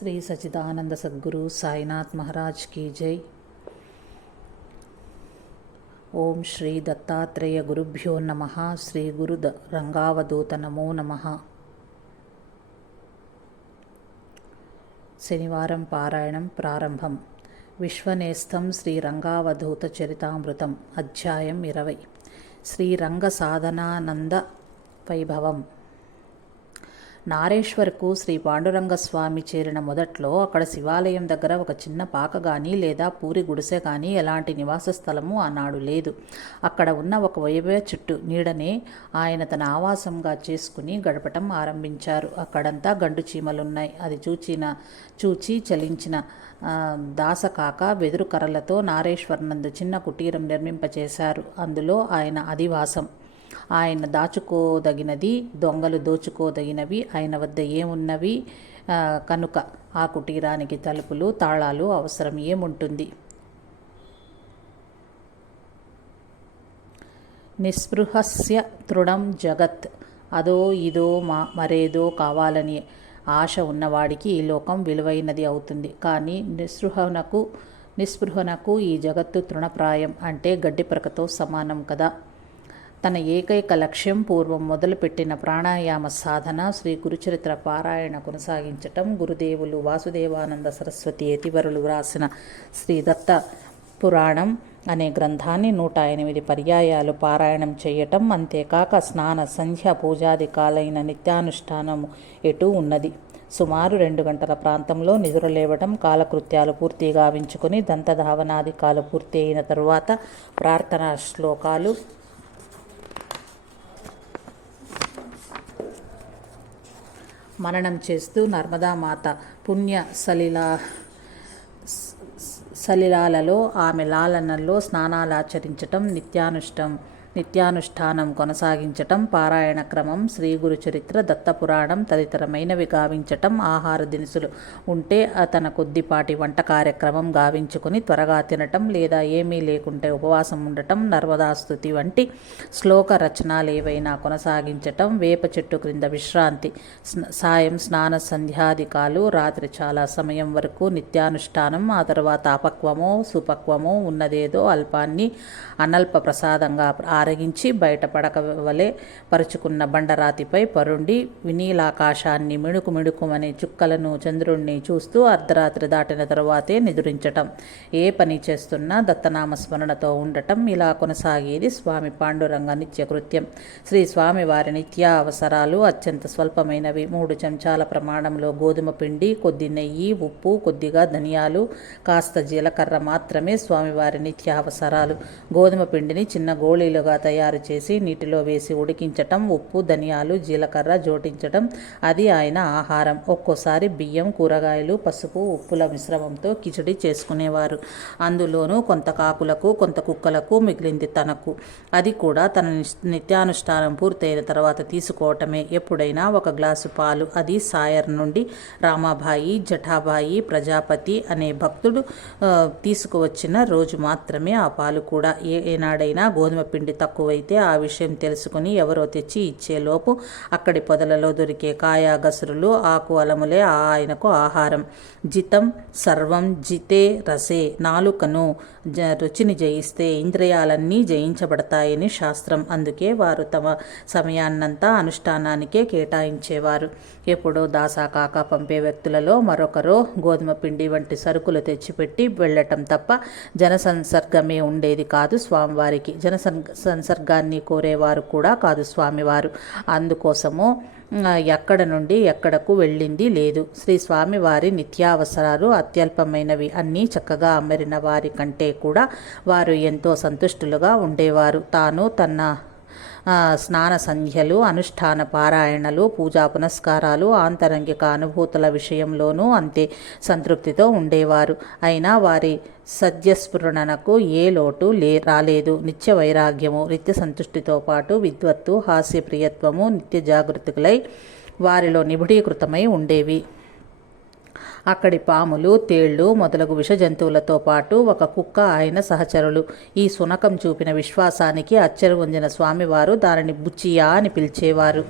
శ్రీ సచిదానంద సద్గురు సాయినాథ్ మహారాజ్ की जय। ఓం శ్రీ దత్తాత్రేయ గురుభ్యో నమః। శ్రీ గురు రంగావధూత నమో నమః। శనివారం పారాయణం ప్రారంభం। విశ్వనేస్తం శ్రీ రంగావధూత చరితామృతం అధ్యాయం 20 శ్రీరంగ సాధనానంద వైభవం। నారేశ్వర్కు శ్రీ పాండురంగస్వామి చేరిన మొదట్లో అక్కడ శివాలయం దగ్గర ఒక చిన్న పాక కానీ లేదా పూరి గుడిసె కానీ ఎలాంటి నివాస స్థలము ఆనాడు లేదు। అక్కడ ఉన్న ఒక వైభవ చెట్టు నీడనే ఆయన తన ఆవాసంగా చేసుకుని గడపటం ఆరంభించారు। అక్కడంతా గండు చీమలున్నాయి। అది చూచి చలించిన దాసకాక వెదురు కర్రలతో నారేశ్వరనందు చిన్న కుటీరం నిర్మింపచేశారు। అందులో ఆయన అధివాసం। ఆయన దాచుకోదగినది, దొంగలు దోచుకోదగినవి ఆయన వద్ద ఏమున్నవి కనుక ఆ కుటీరానికి తలుపులు తాళాలు అవసరం ఏముంటుంది। నిస్పృహస్య తృణం జగత్। అదో ఇదో మరేదో కావాలని ఆశ ఉన్నవాడికి ఈ లోకం విలువైనది అవుతుంది। కానీ నిస్పృహనకు ఈ జగత్తు తృణప్రాయం అంటే గడ్డిపరకతో సమానం కదా। తన ఏకైక లక్ష్యం పూర్వం మొదలుపెట్టిన ప్రాణాయామ సాధన శ్రీ గురుచరిత్ర పారాయణ కొనసాగించటం। గురుదేవులు వాసుదేవానంద సరస్వతి యతివరులు వ్రాసిన శ్రీ దత్త పురాణం అనే గ్రంథాన్ని 108 పర్యాయాలు పారాయణం చేయటం, అంతేకాక స్నాన సంధ్య పూజాదికాలైన నిత్యానుష్ఠానము ఎటూ ఉన్నది। సుమారు 2 గంటల ప్రాంతంలో నిద్రలేవటం, కాలకృత్యాలు పూర్తిగా గావించుకొని దంతధావనాదికాలు పూర్తి అయిన తరువాత ప్రార్థనా శ్లోకాలు మననం చేస్తూ నర్మదామాత పుణ్య సలిలాలలో ఆమె లాలనలో స్నానాలాచరించటం, నిత్యానుష్ఠానం కొనసాగించటం, పారాయణ క్రమం, శ్రీ గురు చరిత్ర, దత్తపురాణం తదితరమైనవి గావించటం, ఆహార దినుసులు ఉంటే తన కొద్దిపాటి వంట కార్యక్రమం గావించుకొని త్వరగా తినటం లేదా ఏమీ లేకుంటే ఉపవాసం ఉండటం, నర్మదాస్తుతి వంటి శ్లోక రచనలేవైనా కొనసాగించటం, వేప చెట్టు క్రింద విశ్రాంతి, సాయం స్నాన సంధ్యాదికాలు, రాత్రి చాలా సమయం వరకు నిత్యానుష్ఠానం, ఆ తర్వాత అపక్వమో సుపక్వమో ఉన్నదేదో అల్పాన్ని అనల్ప ప్రసాదంగా ఆరగించి బయట పడక వలె పరుచుకున్న బండరాతిపై పరుండి వినీలాకాశాన్ని మిణుకుమనే చుక్కలను చంద్రుణ్ణి చూస్తూ అర్ధరాత్రి దాటిన తరువాతే నిదురించటం, ఏ పని చేస్తున్నా దత్తనామ స్మరణతో ఉండటం, ఇలా కొనసాగేది స్వామి పాండురంగ నిత్యకృత్యం। శ్రీ స్వామి వారి నిత్య అవసరాలు అత్యంత స్వల్పమైనవి। 3 చెంచాల ప్రమాణంలో గోధుమ పిండి, కొద్ది నెయ్యి, ఉప్పు, కొద్దిగా ధనియాలు, కాస్త జీలకర్ర మాత్రమే స్వామివారి నిత్య అవసరాలు। గోధుమ పిండిని చిన్న గోళీలుగా తయారు చేసి నీటిలో వేసి ఉడికించటం, ఉప్పు, ధనియాలు, జీలకర్ర జోడించటం, అది ఆయన ఆహారం। ఒక్కోసారి బియ్యం, కూరగాయలు, పసుపు, ఉప్పుల మిశ్రమంతో కిచడి చేసుకునేవారు। అందులోనూ కొంత కాకులకు కొంత కుక్కలకు మిగిలింది తనకు, అది కూడా తన నిత్యానుష్ఠానం పూర్తయిన తర్వాత తీసుకోవటమే। ఎప్పుడైనా 1 గ్లాసు పాలు, అది సాయర్ నుండి రామాబాయి జఠాబాయి ప్రజాపతి అనే భక్తుడు తీసుకువచ్చిన రోజు మాత్రమే ఆ పాలు కూడా। ఏనాడైనా గోధుమ పిండి తక్కువైతే ఆ విషయం తెలుసుకుని ఎవరో తెచ్చి ఇచ్చేలోపు అక్కడి పొదలలో దొరికే కాయ గసురులు, ఆకు అలములే ఆయనకు ఆహారం। జితం సర్వం జితే రసే। నాలుకను రుచిని జయిస్తే ఇంద్రియాలన్నీ జయించబడతాయని శాస్త్రం। అందుకే వారు తమ సమయాన్నంతా అనుష్ఠానానికే కేటాయించేవారు। ఎప్పుడో దాసాకాక పంపే వ్యక్తులలో మరొకరో గోధుమ పిండి వంటి సరుకులు తెచ్చిపెట్టి వెళ్ళటం తప్ప జనసంసర్గమే ఉండేది కాదు స్వామివారికి। సంసర్గాన్ని కోరేవారు కూడా కాదు స్వామివారు। అందుకోసము ఎక్కడ నుండి ఎక్కడకు వెళ్ళింది లేదు। శ్రీ స్వామివారి నిత్యావసరాలు అత్యల్పమైనవి। అన్నీ చక్కగా అమరిన వారి కంటే కూడా వారు ఎంతో సంతుష్టులుగా ఉండేవారు। తాను తన స్నాన సంధ్యలు, అనుష్ఠాన పారాయణలు, పూజా పునస్కారాలు, ఆంతరంగిక అనుభూతుల విషయంలోనూ అంతే సంతృప్తితో ఉండేవారు। అయినా వారి సద్యస్ఫురణకు ఏ లోటు రాలేదు। నిత్య వైరాగ్యము, నిత్య సంతుష్టితో పాటు విద్వత్తు, హాస్యప్రియత్వము నిత్య జాగృతికులై వారిలో నిబిడీకృతమై ఉండేవి। అక్కడి పాములు, తేళ్లు మొదలగు విష జంతువులతో పాటు 1 కుక్క ఆయన సహచరులు। ఈ శునకం చూపిన విశ్వాసానికి అచ్చెరు పొందిన స్వామివారు దానిని బుచ్చియా అని పిలిచేవారు।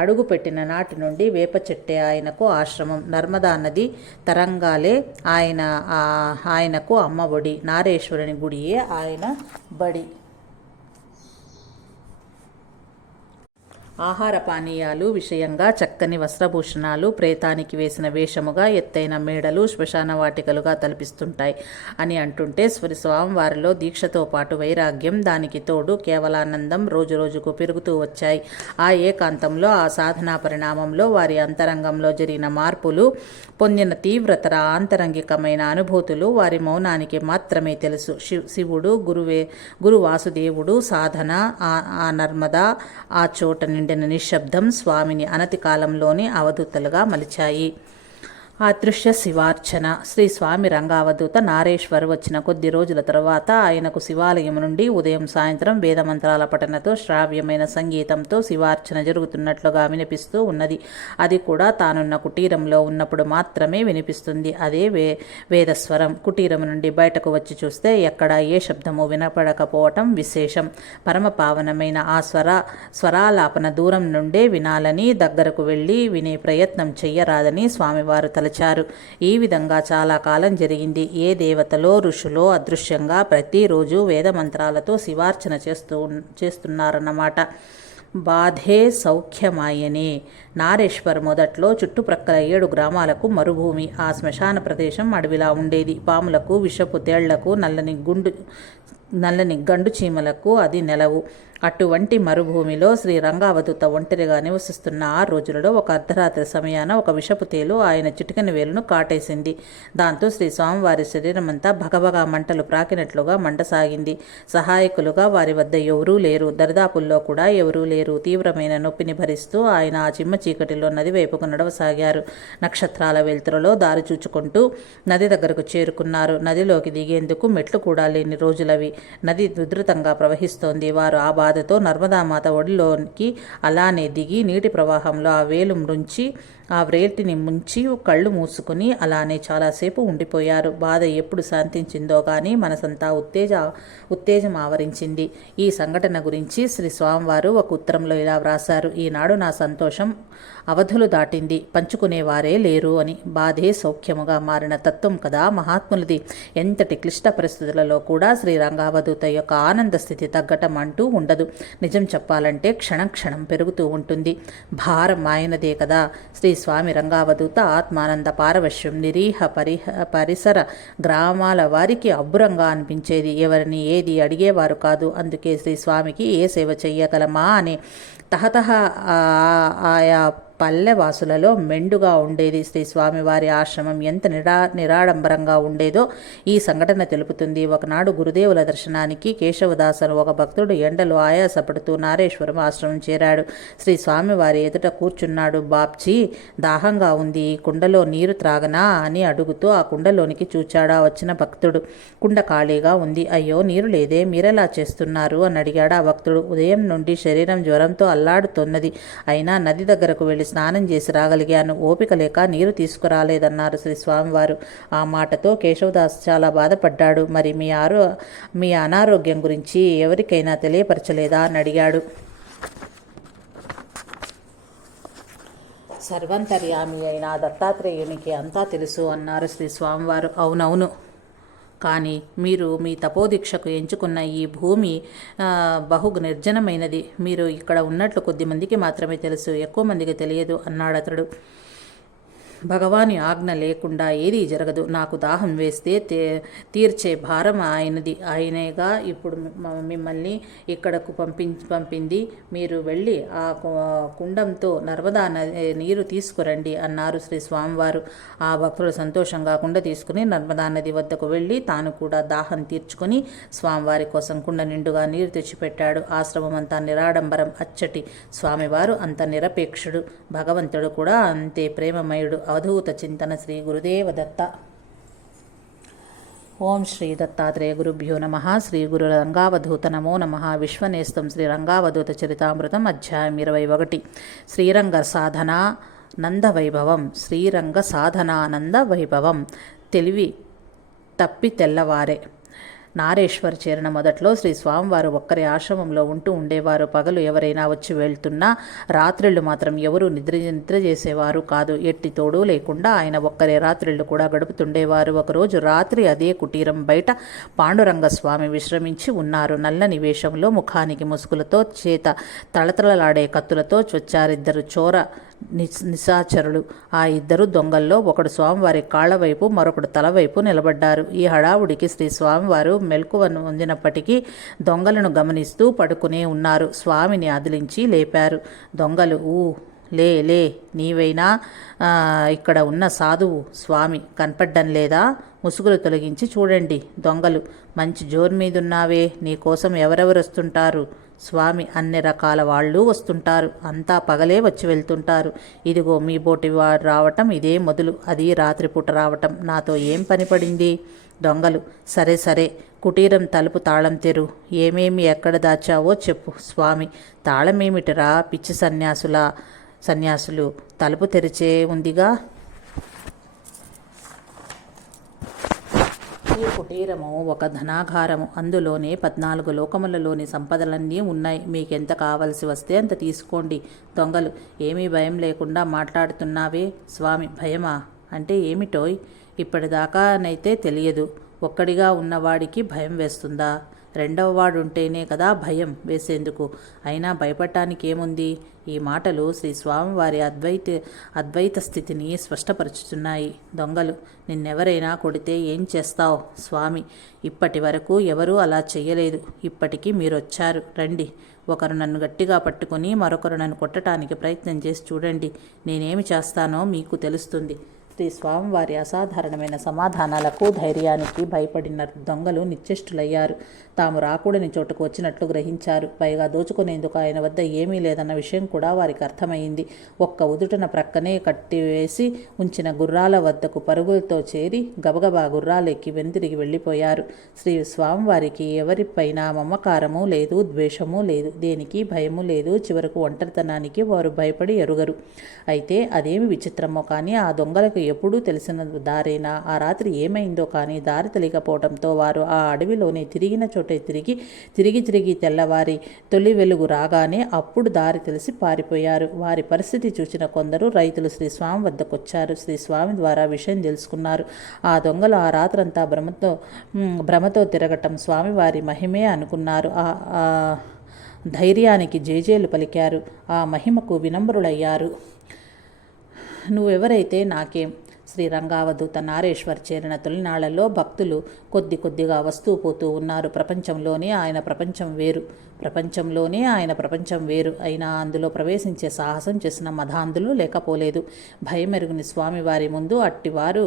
అడుగుపెట్టిన నాటి నుండి వేప చెట్టే ఆయనకు ఆశ్రమం. నర్మదా నది తరంగాలే ఆయనకు అమ్మఒడి. నారేశ్వరుని గుడియే ఆయన బడి. ఆహార పానీయాలు విషయంగా చక్కని వస్త్రభూషణాలు, ప్రేతానికి వేసిన వేషముగా ఎత్తైన మేడలు శ్మశాన వాటికలుగా తలపిస్తుంటాయి అని అంటుంటే స్వామివారిలో దీక్షతో పాటు వైరాగ్యం, దానికి తోడు కేవలానందం రోజురోజుకు పెరుగుతూ వచ్చాయి. ఆ ఏకాంతంలో, ఆ సాధనా పరిణామంలో, వారి అంతరంగంలో జరిగిన మార్పులు, పొందిన తీవ్రతర ఆంతరంగికమైన అనుభూతులు వారి మౌనానికి మాత్రమే తెలుసు. శివుడు, గురు వాసుదేవుడు, సాధన, ఆ నర్మదా, ఆ చోట నిండిన నిశ్శబ్దం స్వామిని అనతి కాలంలోని అవధూతలుగా మలిచాయి. అదృశ్య శివార్చన. శ్రీ స్వామి రంగావధూత నారేశ్వర్ వచ్చిన కొద్ది రోజుల తర్వాత ఆయనకు శివాలయం నుండి ఉదయం సాయంత్రం వేదమంత్రాల పఠనతో శ్రావ్యమైన సంగీతంతో శివార్చన జరుగుతున్నట్లుగా వినిపిస్తూ ఉన్నది. అది కూడా తానున్న కుటీరంలో ఉన్నప్పుడు మాత్రమే వినిపిస్తుంది. అదే వేదస్వరం. కుటీరం నుండి బయటకు వచ్చి చూస్తే ఎక్కడ ఏ శబ్దము వినపడకపోవటం విశేషం. పరమ పావనమైన ఆ స్వరాలాపన దూరం నుండే వినాలని, దగ్గరకు వెళ్ళి వినే ప్రయత్నం చెయ్యరాదని స్వామివారు తలచారు. ఈ విధంగా చాలా కాలం జరిగింది. ఏ దేవతలో ఋషులో అదృశ్యంగా ప్రతిరోజు వేదమంత్రాలతో శివార్చన చేస్తున్నారన్నమాట. బాధే సౌఖ్యమాయనే. నారేశ్వర్ మొదట్లో చుట్టుప్రక్కల 7 గ్రామాలకు మరుభూమి. ఆ శ్మశాన ప్రదేశం అడవిలా ఉండేది. పాములకు, విషపు తేళ్లకు, నల్లని గండు చీమలకు అది నెలవు. అటువంటి మరుభూమిలో శ్రీ రంగావధూత ఒంటరిగా నివసిస్తున్న ఆ రోజులలో ఒక అర్ధరాత్రి సమయాన ఒక విషపు తేలు ఆయన చిటికెన వేలును కాటేసింది. దాంతో శ్రీ స్వామివారి శరీరమంతా భగభగా మంటలు ప్రాకినట్లుగా మండసాగింది. సహాయకులుగా వారి వద్ద ఎవరూ లేరు. దరిదాపుల్లో కూడా ఎవరూ లేరు. తీవ్రమైన నొప్పిని భరిస్తూ ఆయన ఆ చిమ్మ చీకటిలో నది వైపుకు నడవసాగారు. నక్షత్రాల వెలుతురులో దారి చూచుకుంటూ నది దగ్గరకు చేరుకున్నారు. నదిలోకి దిగేందుకు మెట్లు కూడా లేని రోజులవి. నది ఉధృతంగా ప్రవహిస్తోంది. వారు ఆ బాధతో నర్మదామాత ఒడిలోకి అలానే దిగి నీటి ప్రవాహంలో ఆ వ్రేటిని ముంచి కళ్ళు మూసుకుని అలానే చాలాసేపు ఉండిపోయారు. బాధ ఎప్పుడు శాంతించిందో కానీ మనసంతా ఉత్తేజం ఆవరించింది. ఈ సంఘటన గురించి శ్రీ స్వామివారు ఒక ఉత్తరంలో ఇలా వ్రాసారు: ఈనాడు నా సంతోషం అవధులు దాటింది, పంచుకునేవారే లేరు అని. బాధే సౌఖ్యముగా మారిన తత్వం కదా మహాత్ములది. ఎంతటి క్లిష్ట పరిస్థితులలో కూడా శ్రీ రంగావధూత యొక్క ఆనంద స్థితి తగ్గటం అంటూ ఉండదు. నిజం చెప్పాలంటే క్షణం క్షణం పెరుగుతూ ఉంటుంది. భారం ఆయనదే కదా. శ్రీ స్వామి రంగావధూత ఆత్మానంద పారవశ్యం నిరీహ పరిసర గ్రామాల వారికి అబ్బురంగా అనిపించేది. ఎవరిని ఏది అడిగేవారు కాదు. అందుకే శ్రీ స్వామికి ఏ సేవ చెయ్యగలమా అనే తహతహ ఆయా పల్లెవాసులలో మెండుగా ఉండేది. శ్రీ స్వామివారి ఆశ్రమం ఎంత నిరాడంబరంగా ఉండేదో ఈ సంఘటన తెలుపుతుంది. ఒకనాడు గురుదేవుల దర్శనానికి కేశవదాస్ అని ఒక భక్తుడు ఎండలో ఆయాసపడుతూ నారేశ్వరం ఆశ్రమం చేరాడు. శ్రీ స్వామివారి ఎదుట కూర్చున్నాడు. బాప్జీ, దాహంగా ఉంది, ఈ కుండలో నీరు త్రాగనా అని అడుగుతూ ఆ కుండలోనికి చూచాడా వచ్చిన భక్తుడు. కుండ ఖాళీగా ఉంది. అయ్యో, నీరు లేదే, మీరెలా చేస్తున్నారు అని అడిగాడు ఆ భక్తుడు. ఉదయం నుండి శరీరం జ్వరంతో అల్లాడుతున్నది, అయినా నది దగ్గరకు వెళ్ళి స్నానం చేసి రాగలిగాను. ఓపిక లేక నీరు తీసుకురాలేదన్నారు శ్రీ స్వామివారు. ఆ మాటతో కేశవదాస్ చాలా బాధపడ్డాడు. మరి మీ అనారోగ్యం గురించి ఎవరికైనా తెలియపరచలేదా అని అడిగాడు. సర్వంతర్యామి అయిన దత్తాత్రేయునికి అంతా తెలుసు అన్నారు శ్రీ స్వామివారు. అవునవును, కానీ మీరు మీ తపోదీక్షకు ఎంచుకున్న ఈ భూమి బహు నిర్జనమైనది. మీరు ఇక్కడ ఉన్నట్లు కొద్ది మందికి మాత్రమే తెలుసు, ఎక్కువ మందికి తెలియదు అన్నాడు అతడు. భగవాని ఆజ్ఞ లేకుండా ఏదీ జరగదు. నాకు దాహం వేస్తే తీర్చే భారం ఆయనది. ఆయనేగా ఇప్పుడు మిమ్మల్ని ఇక్కడకు పంపింది. మీరు వెళ్ళి ఆ కుండంతో నర్మదా నీరు తీసుకురండి అన్నారు శ్రీ స్వామివారు. ఆ భక్తులు సంతోషంగా కుండ తీసుకుని నర్మదా నది వద్దకు వెళ్ళి తాను కూడా దాహం తీర్చుకొని స్వామివారి కోసం కుండ నిండుగా నీరు తెచ్చిపెట్టాడు. ఆశ్రమం అంతా నిరాడంబరం. అచ్చటి స్వామివారు అంత నిరపేక్షుడు. భగవంతుడు కూడా అంతే ప్రేమమయుడు. అవధూత చింతన. శ్రీ గురుదేవ దత్త. ఓం శ్రీ దత్తాత్రేయ గురుభ్యో నమః. శ్రీ గురు రంగావధూత నమో నమః. విశ్వనేస్తం శ్రీ రంగావధూత చరితామృతం అధ్యాయం 21. శ్రీరంగ సాధనానంద వైభవం. శ్రీరంగ సాధనానంద వైభవం. తెలివి తప్పి తెల్లవారే. నారేశ్వర్ చేరిన మొదట్లో శ్రీ స్వామివారు ఒక్కరి ఆశ్రమంలో ఉంటూ ఉండేవారు. పగలు ఎవరైనా వచ్చి వెళ్తున్నా రాత్రిళ్ళు మాత్రం ఎవరూ నిద్ర చేసేవారు కాదు. ఎట్టి తోడు లేకుండా ఆయన ఒక్కరే రాత్రిళ్ళు కూడా గడుపుతుండేవారు. ఒకరోజు రాత్రి అదే కుటీరం బయట పాండురంగస్వామి విశ్రమించి ఉన్నారు. నల్లని వేషంలో, ముఖానికి ముసుగులతో, చేత తళతళలాడే కత్తులతో వచ్చారిద్దరు చోర నిశాచరులు. ఆ ఇద్దరు దొంగల్లో ఒకడు స్వామివారి కాళ్ల వైపు, మరొకడు తల వైపు నిలబడ్డారు. ఈ హడావుడికి శ్రీ స్వామివారు మెలకువను పొందినప్పటికీ దొంగలను గమనిస్తూ పడుకునే ఉన్నారు. స్వామిని అదిలించి లేపారు. దొంగలు లే లే, నీవైనా ఇక్కడ ఉన్న సాధువు స్వామి కనపడ్డం లేదా? ముసుగులు తొలగించి చూడండి. దొంగలు, మంచి జోరు మీదున్నావే, నీకోసం ఎవరెవరు వస్తుంటారు? స్వామి, అన్ని రకాల వాళ్ళు వస్తుంటారు. అంతా పగలే వచ్చి వెళ్తుంటారు. ఇదిగో మీ బోటి వారు రావటం ఇదే మొదలు. అది రాత్రిపూట రావటం. నాతో ఏం పని పడింది? దొంగలు, సరే సరే, కుటీరం తలుపు తాళం తెరు. ఏమేమి ఎక్కడ దాచావో చెప్పు. స్వామి, తాళమేమిటిరా పిచ్చి సన్యాసులు, తలుపు తెరిచే ఉందిగా. ఈ కుటీరము ఒక ధనాగారము. అందులోనే 14 లోకములలోని సంపదలన్నీ ఉన్నాయి. మీకెంత కావలసి వస్తే అంత తీసుకోండి. దొంగలు, ఏమీ భయం లేకుండా మాట్లాడుతున్నావే? స్వామి, భయమా అంటే ఏమిటోయ్? ఇప్పటిదాకానైతే తెలియదు. ఒక్కడిగా ఉన్నవాడికి భయం వేస్తుందా? రెండవ వాడుంటేనే కదా భయం వేసేందుకు. అయినా భయపడటానికి ఏముంది? ఈ మాటలు శ్రీ స్వామివారి అద్వైత స్థితిని స్పష్టపరుచుతున్నాయి. దొంగలు, నిన్నెవరైనా కొడితే ఏం చేస్తావు? స్వామి, ఇప్పటి వరకు ఎవరూ అలా చెయ్యలేదు. ఇప్పటికీ మీరొచ్చారు. రండి. ఒకరు నన్ను గట్టిగా పట్టుకుని మరొకరు నన్ను కొట్టడానికి ప్రయత్నం చేసి చూడండి. నేనేమి చేస్తానో మీకు తెలుస్తుంది. శ్రీ స్వామివారి అసాధారణమైన సమాధానాలకు, ధైర్యానికి భయపడిన దొంగలు నిశ్చేష్టులయ్యారు. తాము రాకూడని చోటుకు వచ్చినట్లు గ్రహించారు. పైగా దోచుకునేందుకు ఆయన వద్ద ఏమీ లేదన్న విషయం కూడా వారికి అర్థమైంది. ఒక్క ఉదుటన ప్రక్కనే కట్టివేసి ఉంచిన గుర్రాల వద్దకు పరుగులతో చేరి గబగబా గుర్రాలెక్కి వెనుతిరిగి వెళ్ళిపోయారు. శ్రీ స్వామివారికి ఎవరిపైనా మమకారము లేదు, ద్వేషము లేదు, దేనికి భయము లేదు. చివరకు ఒంటరితనానికి వారు భయపడి ఎరుగరు. అయితే అదేమి విచిత్రమో కానీ ఆ దొంగలకు ఎప్పుడూ తెలిసిన దారేనా? ఆ రాత్రి ఏమైందో కానీ దారి తెలియకపోవడంతో వారు ఆ అడవిలోనే తిరిగిన చోటే తిరిగి తెల్లవారి తొలి వెలుగు రాగానే అప్పుడు దారి తెలిసి పారిపోయారు. వారి పరిస్థితి చూసిన కొందరు రైతులు శ్రీస్వామి వద్దకొచ్చారు. శ్రీస్వామి ద్వారా విషయం తెలుసుకున్నారు. ఆ దొంగలు ఆ రాత్రంతా భ్రమతో తిరగటం స్వామివారి మహిమే అనుకున్నారు. ఆ ధైర్యానికి జేజేలు పలికారు. ఆ మహిమకు వినమ్రులయ్యారు. నువ్వెవరైతే నాకేం? శ్రీ రంగావధూత నారేశ్వర్ చేరిన తొలినాళ్లలో భక్తులు కొద్దిగా వస్తూ పోతూ ఉన్నారు. ప్రపంచంలోనే ఆయన ప్రపంచం వేరు అయినా అందులో ప్రవేశించే సాహసం చేసిన మధాంధులు లేకపోలేదు. భయమెరుగుని స్వామివారి ముందు అట్టివారు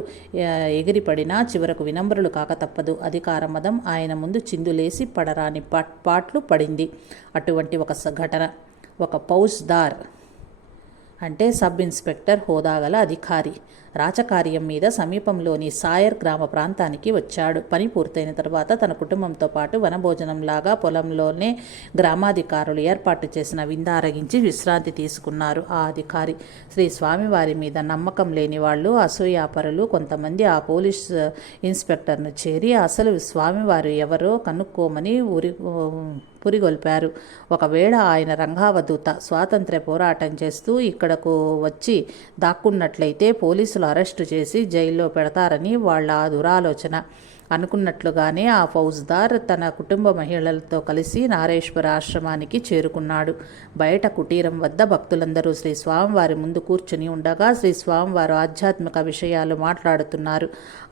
ఎగిరిపడినా చివరకు వినమ్రులు కాక తప్పదు. అధికార మదం ఆయన ముందు చిందులేసి పడరాని పాట్లు పడింది. అటువంటి ఒక ఘటన. ఒక ఫౌజ్దార్ అంటే సబ్ ఇన్స్పెక్టర్ హోదాగల అధికారి రాచకార్యం మీద సమీపంలోని సాయర్ గ్రామ ప్రాంతానికి వచ్చాడు. పని పూర్తయిన తర్వాత తన కుటుంబంతో పాటు వనభోజనంలాగా పొలంలోనే గ్రామాధికారులు ఏర్పాటు చేసిన విందారగించి విశ్రాంతి తీసుకున్నారు. ఆ అధికారి శ్రీ స్వామివారి మీద నమ్మకం లేని వాళ్ళు, అసూయాపరులు కొంతమంది ఆ పోలీస్ ఇన్స్పెక్టర్ను చేరి అసలు స్వామివారు ఎవరో కనుక్కోమని పురిగొల్పారు. ఒకవేళ ఆయన రంగావధూత స్వాతంత్ర్య పోరాటం చేస్తూ ఇక్కడకు వచ్చి దాక్కున్నట్లయితే పోలీసులు అరెస్టు చేసి జైల్లో పెడతారని వాళ్ళ దురాలోచన. అనుకున్నట్లుగానే ఆ ఫౌజ్దార్ తన కుటుంబ మహిళలతో కలిసి నారేశ్వర ఆశ్రమానికి చేరుకున్నాడు. బయట కుటీరం వద్ద భక్తులందరూ శ్రీ స్వామివారి ముందు కూర్చుని ఉండగా శ్రీ స్వామివారు ఆధ్యాత్మిక విషయాలు మాట్లాడుతున్నారు.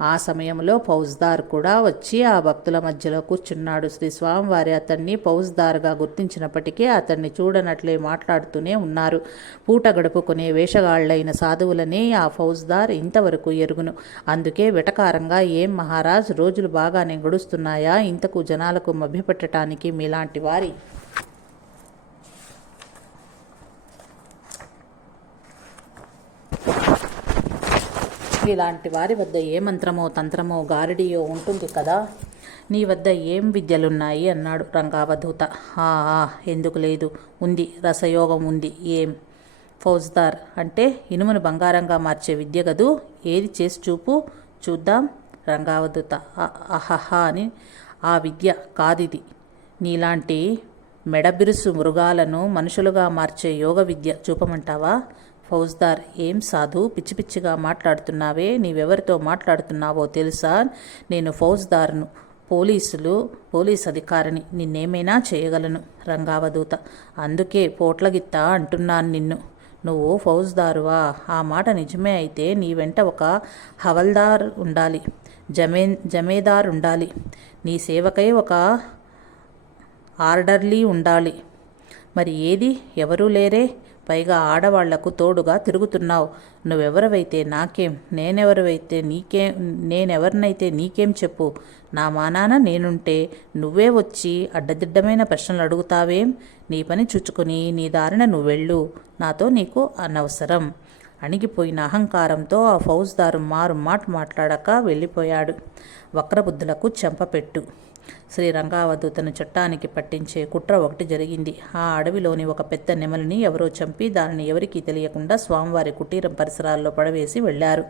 ఆ సమయంలో ఫౌజ్దార్ కూడా వచ్చి ఆ భక్తుల మధ్యలో కూర్చున్నాడు. శ్రీ స్వామివారి అతన్ని ఫౌజ్దార్గా గుర్తించినప్పటికీ అతన్ని చూడనట్లే మాట్లాడుతూనే ఉన్నారు. పూట గడుపుకునే వేషగాళ్లైన సాధువులనే ఆ ఫౌజ్దార్ ఇంతవరకు ఎరుగును. అందుకే వెటకారంగా, ఏం మహారాజ్, రోజులు బాగానే గడుస్తున్నాయా? ఇంతకు జనాలకు మభ్యపెట్టడానికి మీలాంటి వారి వద్ద ఏ మంత్రమో తంత్రమో గారడియో ఉంటుంది కదా. నీ వద్ద ఏం విద్యలున్నాయి అన్నాడు రంగావధూత. ఎందుకు లేదు, ఉంది, రసయోగం ఉంది. ఏం? ఫౌజ్దార్ అంటే ఇనుమును బంగారంగా మార్చే విద్య గదూ. ఏది చేసి చూద్దాం. రంగావధూత అహహా అని ఆ విద్య కాదిది. నీలాంటి మెడబిరుసు మృగాలను మనుషులుగా మార్చే యోగ విద్య చూపమంటావా? ఫౌజ్దార్, ఏం సాధు, పిచ్చి పిచ్చిగా మాట్లాడుతున్నావే? నీవెవరితో మాట్లాడుతున్నావో తెలుసా? నేను ఫౌజ్దార్ను, పోలీస్ అధికారిని. నిన్నేమైనా చేయగలను. రంగావధూత, అందుకే పోట్లగిత్త అంటున్నాను నిన్ను. నువ్వు ఫౌజ్దారువా? ఆ మాట నిజమే అయితే నీ వెంట ఒక హవల్దార్ ఉండాలి, జమేదార్ ఉండాలి, నీ సేవకై ఒక ఆర్డర్లీ ఉండాలి. మరి ఏది? ఎవరూ లేరే? పైగా ఆడవాళ్లకు తోడుగా తిరుగుతున్నావు. నువ్వెవరివైతే నాకేం, నేనెవరినైతే నీకేం చెప్పు. నా మానాన నేనుంటే నువ్వే వచ్చి అడ్డదిడ్డమైన ప్రశ్నలు అడుగుతావేం? నీ పని చూచుకుని నీ దారిన నువ్వెళ్ళు. నాతో నీకు అనవసరం. అణిగిపోయిన అహంకారంతో ఆ ఫౌజ్దారు మాట మాట్లాడక వెళ్ళిపోయాడు. వక్రబుద్ధులకు చెంపపెట్టు. శ్రీరంగావధూతను చట్టానికి పట్టించే కుట్ర ఒకటి జరిగింది. ఆ అడవిలోని ఒక పెద్ద నెమలిని ఎవరో చంపి దానిని ఎవరికీ తెలియకుండా స్వామివారి కుటీరం పరిసరాల్లో పడవేసి వెళ్లారు.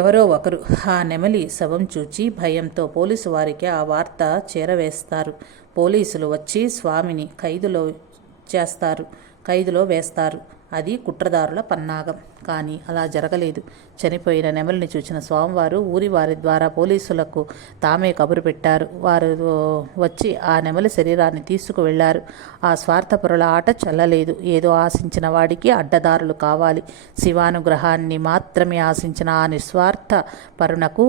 ఎవరో ఒకరు ఆ నెమలి శవం చూచి భయంతో పోలీసు వారికి ఆ వార్త చేరవేస్తారు. పోలీసులు వచ్చి స్వామిని ఖైదులో వేస్తారు. అది కుట్రదారుల పన్నాగం. కానీ అలా జరగలేదు. చనిపోయిన నెమలిని చూసిన స్వామివారు ఊరి వారి ద్వారా పోలీసులకు తామే కబురు పెట్టారు. వారు వచ్చి ఆ నెమలి శరీరాన్ని తీసుకువెళ్లారు. ఆ స్వార్థపరుల ఆట చల్లలేదు. ఏదో ఆశించిన వాడికి అడ్డదారులు కావాలి. శివానుగ్రహాన్ని మాత్రమే ఆశించిన ఆ నిస్వార్థ పరునకు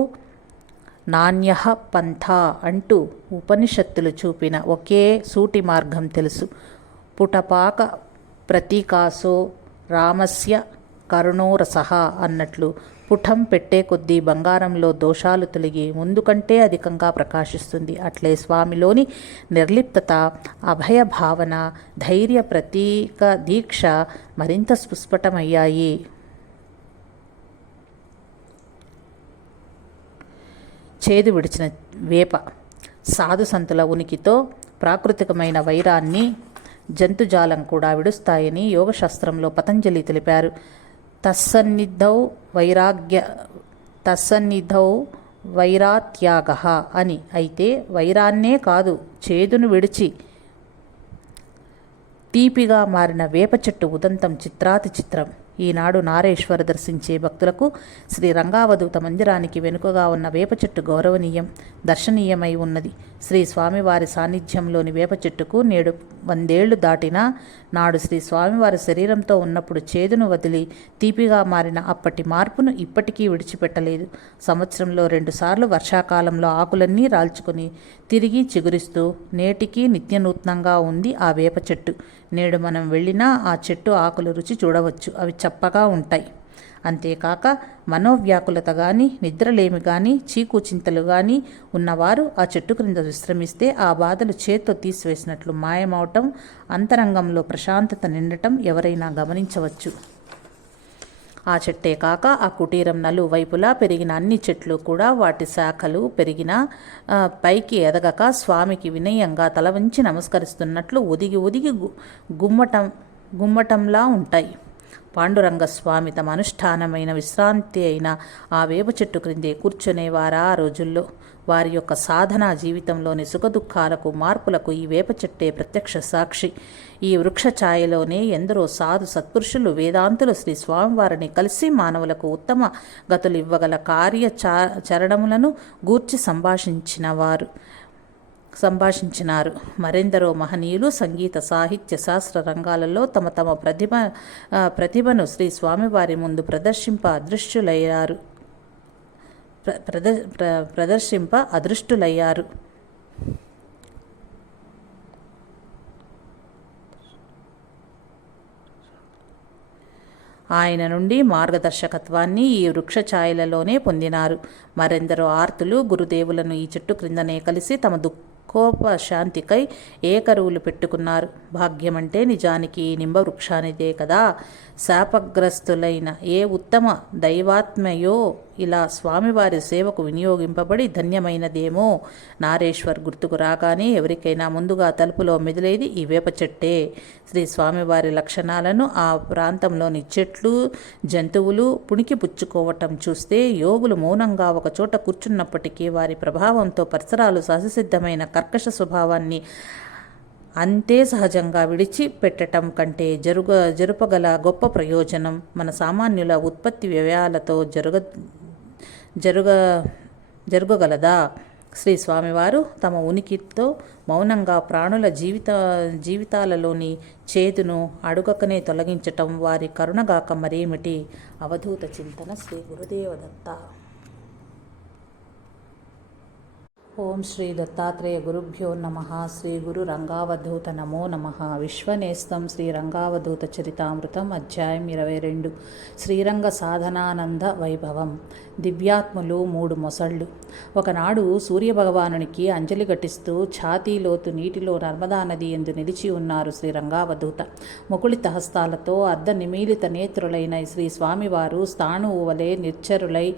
నాణ్యః పంథా అంటూ ఉపనిషత్తులు చూపిన ఒకే సూటి మార్గం తెలుసు. పుటపాక ప్రతీకాసో రామస్య కరుణోరసః అన్నట్లు పుటం పెట్టే కొద్దీ బంగారంలో దోషాలు తొలగి ముందు కంటే అధికంగా ప్రకాశిస్తుంది. అట్లే స్వామిలోని నిర్లిప్తత, అభయ భావన, ధైర్య ప్రతీక దీక్ష మరింత సుస్ఫుటమయ్యాయి. చేదు విడిచిన వేప. సాధు సంతుల ఉనికితో ప్రాకృతికమైన వైరాన్ని జంతుజాలం కూడా విడుస్తాయని యోగశాస్త్రంలో పతంజలి తెలిపారు. తస్సన్నిధౌ వైరాత్యాగః అని. అయితే వైరాన్నే కాదు, చేదును విడిచి తీపిగా మారిన వేప చెట్టు ఉదంతం చిత్రాతి చిత్రం. ఈనాడు నారేశ్వర దర్శించే భక్తులకు శ్రీ రంగావధూత మందిరానికి వెనుకగా ఉన్న వేప చెట్టు గౌరవనీయం, దర్శనీయమై ఉన్నది. శ్రీ స్వామివారి సాన్నిధ్యంలోని వేప చెట్టుకు నేడు 100 ఏళ్లు దాటినా నాడు శ్రీ స్వామివారి శరీరంతో ఉన్నప్పుడు చేదును వదిలి తీపిగా మారిన అప్పటి మార్పును ఇప్పటికీ విడిచిపెట్టలేదు. సంవత్సరంలో 2 సార్లు వర్షాకాలంలో ఆకులన్నీ రాల్చుకుని తిరిగి చిగురిస్తూ నేటికి నిత్యనూత్నంగా ఉంది ఆ వేప చెట్టు. నేడు మనం వెళ్ళినా ఆ చెట్టు ఆకులు రుచి చూడవచ్చు. అవి చప్పగా ఉంటాయి. అంతేకాక మనోవ్యాకులత కానీ, నిద్రలేమి కానీ, చీకు చింతలు కానీ ఉన్నవారు ఆ చెట్టు క్రింద విశ్రమిస్తే ఆ బాధలు చేత్తో తీసివేసినట్లు మాయమవటం, అంతరంగంలో ప్రశాంతత నిండటం ఎవరైనా గమనించవచ్చు. ఆ చెట్టే కాక ఆ కుటీరం నలువైపులా పెరిగిన అన్ని చెట్లు కూడా వాటి శాఖలు పెరిగిన పైకి ఎదగక స్వామికి వినయంగా తల వంచి నమస్కరిస్తున్నట్లు ఒదిగి గుమ్మటంలా ఉంటాయి. పాండురంగస్వామి తమ అనుష్ఠానమైన విశ్రాంతి అయిన ఆ వేప చెట్టు క్రిందే కూర్చునేవారా ఆ రోజుల్లో. వారి యొక్క సాధనా జీవితంలోని సుఖదుఖాలకు, మార్పులకు ఈ వేప చెట్టే ప్రత్యక్ష సాక్షి. ఈ వృక్ష ఛాయలోనే ఎందరో సాధు సత్పురుషులు, వేదాంతులు శ్రీ స్వామివారిని కలిసి మానవులకు ఉత్తమ గతులు ఇవ్వగల చరణములను గూర్చి సంభాషించినారు. మరెందరో మహనీయులు సంగీత, సాహిత్య, శాస్త్ర రంగాలలో తమ తమ ప్రతిభను శ్రీ స్వామివారి ముందు ప్రదర్శింప అదృష్టులయ్యారు. ఆయన నుండి మార్గదర్శకత్వాన్ని ఈ వృక్ష ఛాయలలోనే పొందినారు. మరెందరో ఆర్తులు గురుదేవులను ఈ చెట్టు క్రిందనే కలిసి తమ దుఃఖోపశాంతికై ఏకరువులు పెట్టుకున్నారు. భాగ్యమంటే నిజానికి ఈ నింబవృక్షానిదే కదా. శాపగ్రస్తులైన ఏ ఉత్తమ దైవాత్మయో ఇలా స్వామివారి సేవకు వినియోగింపబడి ధన్యమైనదేమో. నారేశ్వర్ గుర్తుకు రాగానే ఎవరికైనా ముందుగా తలుపులో మెదిలేది ఈ వేప చెట్టే. శ్రీ స్వామివారి లక్షణాలను ఆ ప్రాంతంలోని చెట్లు, జంతువులు పుణికి పుచ్చుకోవటం చూస్తే యోగులు మౌనంగా ఒకచోట కూర్చున్నప్పటికీ వారి ప్రభావంతో పరిసరాలు సహజసిద్ధమైన కర్కశ స్వభావాన్ని అంతే సహజంగా విడిచిపెట్టడం కంటే జరుపగల గొప్ప ప్రయోజనం మన సామాన్యుల ఉత్పత్తి వ్యయాలతో జరగగలదా? శ్రీ స్వామివారు తమ ఉనికితో మౌనంగా ప్రాణుల జీవితాలలోని చేదును అడుగకనే తొలగించటం వారి కరుణగాక మరేమిటి? అవధూత చింతన. శ్రీ గురుదేవదత్త. ఓం శ్రీ దత్తాత్రేయ గురుభ్యో నమః. శ్రీ గురు రంగావధూత నమో నమః. విశ్వనేస్తం శ్రీ రంగావధూత చరితామృతం. అధ్యాయం 22. శ్రీరంగ సాధనానంద వైభవం. దివ్యాత్ములు 3 మొసళ్ళు. ఒకనాడు సూర్యభగవానునికి అంజలి ఘటిస్తూ ఛాతీలోతు నీటిలో నర్మదా నది ఎందు నిలిచి ఉన్నారు శ్రీ రంగావధూత. ముకుళిత హస్తాలతో అర్ధ నిమీలిత నేత్రులైన శ్రీ స్వామివారు స్థాణువు వలె నిర్చరులై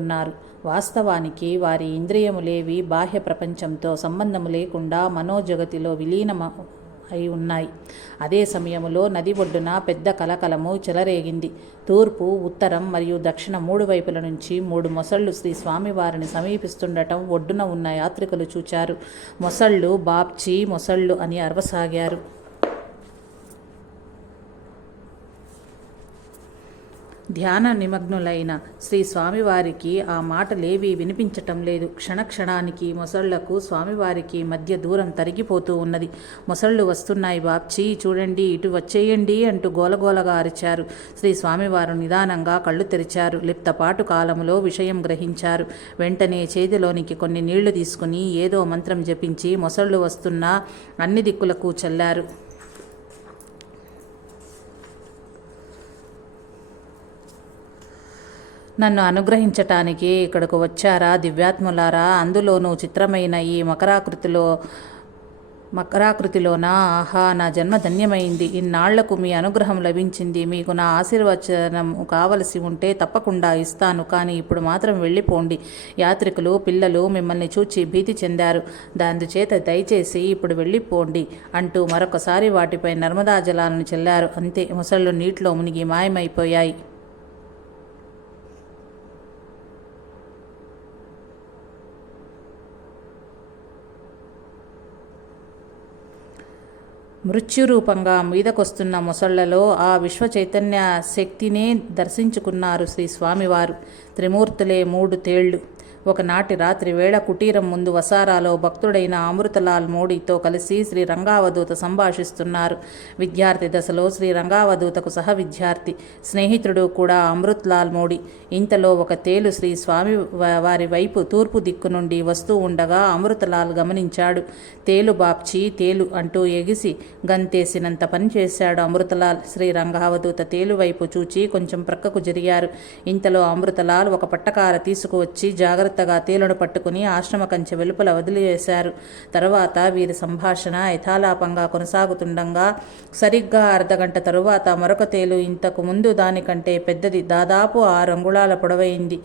ఉన్నారు. వాస్తవానికి వారి ఇంద్రియములేవి బాహ్య ప్రపంచంతో సంబంధము లేకుండా మనోజగతిలో విలీనం అయి ఉన్నాయి. అదే సమయంలో నది ఒడ్డున పెద్ద కలకలము చెలరేగింది. తూర్పు, ఉత్తరం మరియు దక్షిణ 3 వైపుల నుంచి 3 మొసళ్ళు శ్రీ స్వామివారిని సమీపిస్తుండటం ఒడ్డున ఉన్న యాత్రికులు చూచారు. మొసళ్ళు బాప్చి మొసళ్ళు అని అరవసాగారు. ధ్యాన నిమగ్నులైన శ్రీ స్వామివారికి ఆ మాటలేవీ వినిపించటం లేదు. క్షణక్షణానికి మొసళ్లకు స్వామివారికి మధ్య దూరం తరిగిపోతూ ఉన్నది. మొసళ్ళు వస్తున్నాయి బాప్చి, చూడండి, ఇటు వచ్చేయండి అంటూ గోలగోలగా అరిచారు. శ్రీ స్వామివారు నిదానంగా కళ్ళు తెరిచారు. లిప్తపాటు కాలములో విషయం గ్రహించారు. వెంటనే చేతిలోనికి కొన్ని నీళ్లు తీసుకుని ఏదో మంత్రం జపించి మొసళ్ళు వస్తున్న అన్ని దిక్కులకు చల్లారు. నన్ను అనుగ్రహించటానికి ఇక్కడకు వచ్చారా దివ్యాత్ములారా? అందులోనూ చిత్రమైన ఈ మకరాకృతిలోనా? ఆహా, నా జన్మ ధన్యమైంది. ఇన్నాళ్లకు మీ అనుగ్రహం లభించింది. మీకు నా ఆశీర్వచనం కావలసి ఉంటే తప్పకుండా ఇస్తాను. కానీ ఇప్పుడు మాత్రం వెళ్ళిపోండి. యాత్రికులు, పిల్లలు మిమ్మల్ని చూచి భీతి చెందారు. అందుచేత దయచేసి ఇప్పుడు వెళ్ళిపోండి అంటూ మరొకసారి వాటిపై నర్మదా జలాలను చల్లారు. అంతే, మొసళ్ళు నీటిలో మునిగి మాయమైపోయాయి. మృత్యురూపంగా మీదకొస్తున్న మొసళ్లలో ఆ విశ్వ చైతన్య శక్తినే దర్శించుకున్నారు శ్రీ స్వామివారు. త్రిమూర్తులే 3 తేళ్లు. ఒకనాటి రాత్రి వేళ కుటీరం ముందు వసారాలో భక్తుడైన అమృతలాల్ మోడీతో కలిసి శ్రీ రంగావధూత సంభాషిస్తున్నారు. విద్యార్థి దశలో శ్రీ రంగావధూతకు సహ విద్యార్థి, స్నేహితుడు కూడా అమృతలాల్ మోడీ. ఇంతలో ఒక తేలు శ్రీ స్వామి వారి వైపు తూర్పు దిక్కు నుండి వస్తూ ఉండగా అమృతలాల్ గమనించాడు. తేలు బాప్చి, తేలు అంటూ ఎగిసి గంతేసినంత పనిచేశాడు అమృతలాల్. శ్రీ రంగావధూత తేలు వైపు చూచి కొంచెం ప్రక్కకు జరిగారు. ఇంతలో అమృతలాల్ ఒక పట్టకార తీసుకువచ్చి జాగ్రత్తగా తేలును పట్టుకుని ఆశ్రమ కంచె వెలుపల వదిలివేశారు. తర్వాత వీరి సంభాషణ యథాలాపంగా కొనసాగుతుండగా సరిగ్గా అర్ధగంట తరువాత మరొక తేలు ఇంతకు ముందు దానికంటే పెద్దది, దాదాపు 6 అంగుళాల పొడవైంది,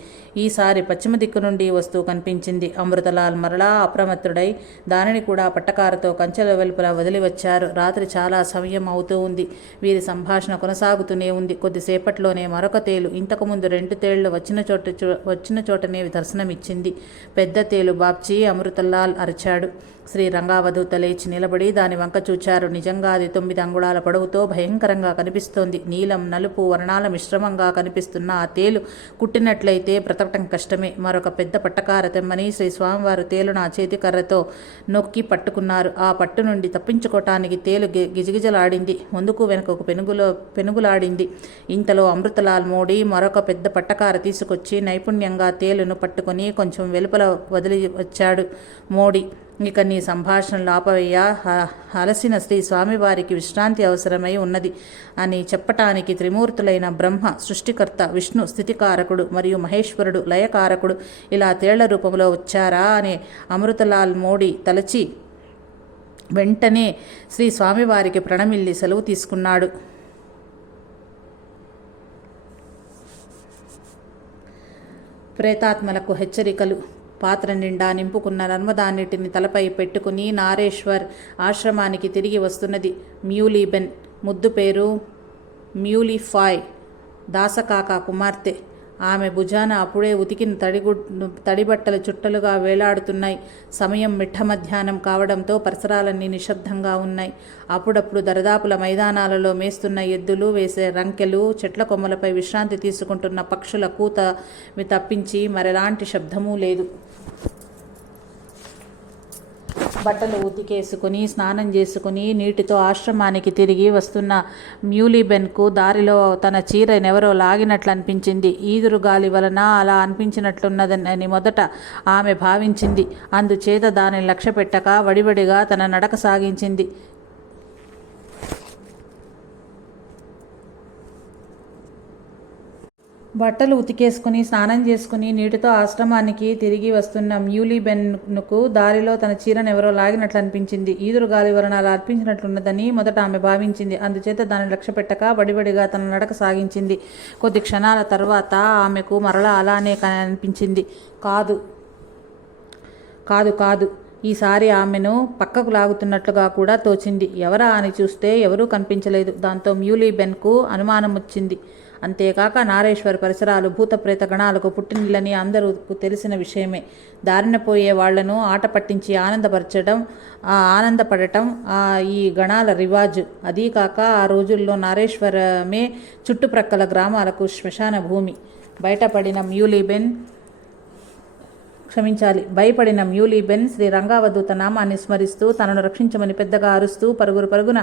ఈసారి పశ్చిమ దిక్కు నుండి వస్తూ కనిపించింది. అమృతలాల్ మరలా అప్రమత్తుడై దానిని కూడా పట్టకారతో కంచెల వెలుపల వదిలివచ్చారు. రాత్రి చాలా సమయం అవుతూ ఉంది. వీరి సంభాషణ కొనసాగుతూనే ఉంది. కొద్దిసేపట్లోనే మరొక తేలు, ఇంతకుముందు 2 తేళ్లు వచ్చిన చోటనే దర్శనమిచ్చింది. పెద్ద తేలు బాప్చి, అమృతలాల్ అరిచాడు. శ్రీ రంగావధూత లేచి నిలబడి దాని వంక చూచారు. నిజంగా అది 9 అంగుళాల పొడవుతో భయంకరంగా కనిపిస్తోంది. నీలం, నలుపు వర్ణాల మిశ్రమంగా కనిపిస్తున్న ఆ తేలు కుట్టినట్లయితే బ్రతకటం కష్టమే. మరొక పెద్ద పట్టకార తెమ్మని శ్రీ స్వామివారు తేలును ఆ చేతి కర్రతో నొక్కి పట్టుకున్నారు. ఆ పట్టు నుండి తప్పించుకోవటానికి తేలు గిజగిజలాడింది, ముందుకు వెనుకకు పెనుగులాడింది. ఇంతలో అమృతలాల్ మోడీ మరొక పెద్ద పట్టకార తీసుకొచ్చి నైపుణ్యంగా తేలును పట్టుకుని కొంచెం వెలుపల వదిలి వచ్చాడు. మోడీ, ఇక నీ సంభాషణలు ఆపవయ్యా, అలసిన శ్రీ స్వామివారికి విశ్రాంతి అవసరమై ఉన్నది అని చెప్పటానికి త్రిమూర్తులైన బ్రహ్మ సృష్టికర్త, విష్ణు స్థితికారకుడు మరియు మహేశ్వరుడు లయకారకుడు ఇలా తేళ్ల రూపంలో వచ్చారా అని అమృతలాల్ మోడీ తలచి వెంటనే శ్రీ స్వామివారికి ప్రణమిల్లి సెలవు తీసుకున్నాడు. ప్రేతాత్మలకు హెచ్చరికలు. పాత్ర నిండా నింపుకున్న నర్మదా నీటిని తలపై పెట్టుకుని నారేశ్వర్ ఆశ్రమానికి తిరిగి వస్తున్నది మ్యూలీబెన్. ముద్దు పేరు మ్యూలిఫాయ్, దాసకాక కుమార్తె. ఆమె భుజాన అప్పుడే ఉతికిన తడిబట్టలు చుట్టలుగా వేలాడుతున్నాయి. సమయం మిట్ట మధ్యాహ్నం కావడంతో పరిసరాలన్నీ నిశ్శబ్దంగా ఉన్నాయి. అప్పుడప్పుడు దరిదాపుల మైదానాలలో మేస్తున్న ఎద్దులు, వేసే రంకెలు, చెట్ల కొమ్మలపై విశ్రాంతి తీసుకుంటున్న పక్షుల కూత తప్పించి మరెలాంటి శబ్దమూ లేదు. బట్టలు ఉతికేసుకుని స్నానం చేసుకుని నీటితో ఆశ్రమానికి తిరిగి వస్తున్న మ్యూలీబెన్కు దారిలో తన చీరనెవరో లాగినట్లు అనిపించింది. ఈదురు గాలి వలన అలా అనిపించినట్లున్నదని మొదట ఆమె భావించింది. అందుచేత దానిని లక్ష్యపెట్టక వడివడిగా తన నడక సాగించింది. బట్టలు ఉతికేసుకుని స్నానం చేసుకుని నీటితో ఆశ్రమానికి తిరిగి వస్తున్న మ్యూలీబెన్కు దారిలో తన చీరనెవరో లాగినట్లు అనిపించింది. ఈదురు గాలి వలన అలా అర్పించినట్లున్నదని మొదట ఆమె భావించింది. అందుచేత దాన్ని లక్ష్యపెట్టక వడివడిగా తన నడక సాగించింది. కొద్ది క్షణాల తర్వాత ఆమెకు మరలా అలానే అనిపించింది. కాదు కాదు ఈసారి ఆమెను పక్కకు లాగుతున్నట్లుగా కూడా తోచింది. ఎవరా అని చూస్తే ఎవరూ కనిపించలేదు. దాంతో మ్యూలీబెన్కు అనుమానం వచ్చింది. అంతేకాక నారేశ్వర్ పరిసరాలు భూతప్రేత గణాలకు పుట్టినిల్లని అందరూ తెలిసిన విషయమే. దారిన పోయే వాళ్లను ఆట పట్టించి ఆనందపడటం ఈ గణాల రివాజు. అదీకాక ఆ రోజుల్లో నారేశ్వరమే చుట్టుప్రక్కల గ్రామాలకు శ్మశాన భూమి. భయపడిన మ్యూలీబెన్ శ్రీ రంగావధూత నామాన్ని స్మరిస్తూ తనను రక్షించమని పెద్దగా అరుస్తూ పరుగున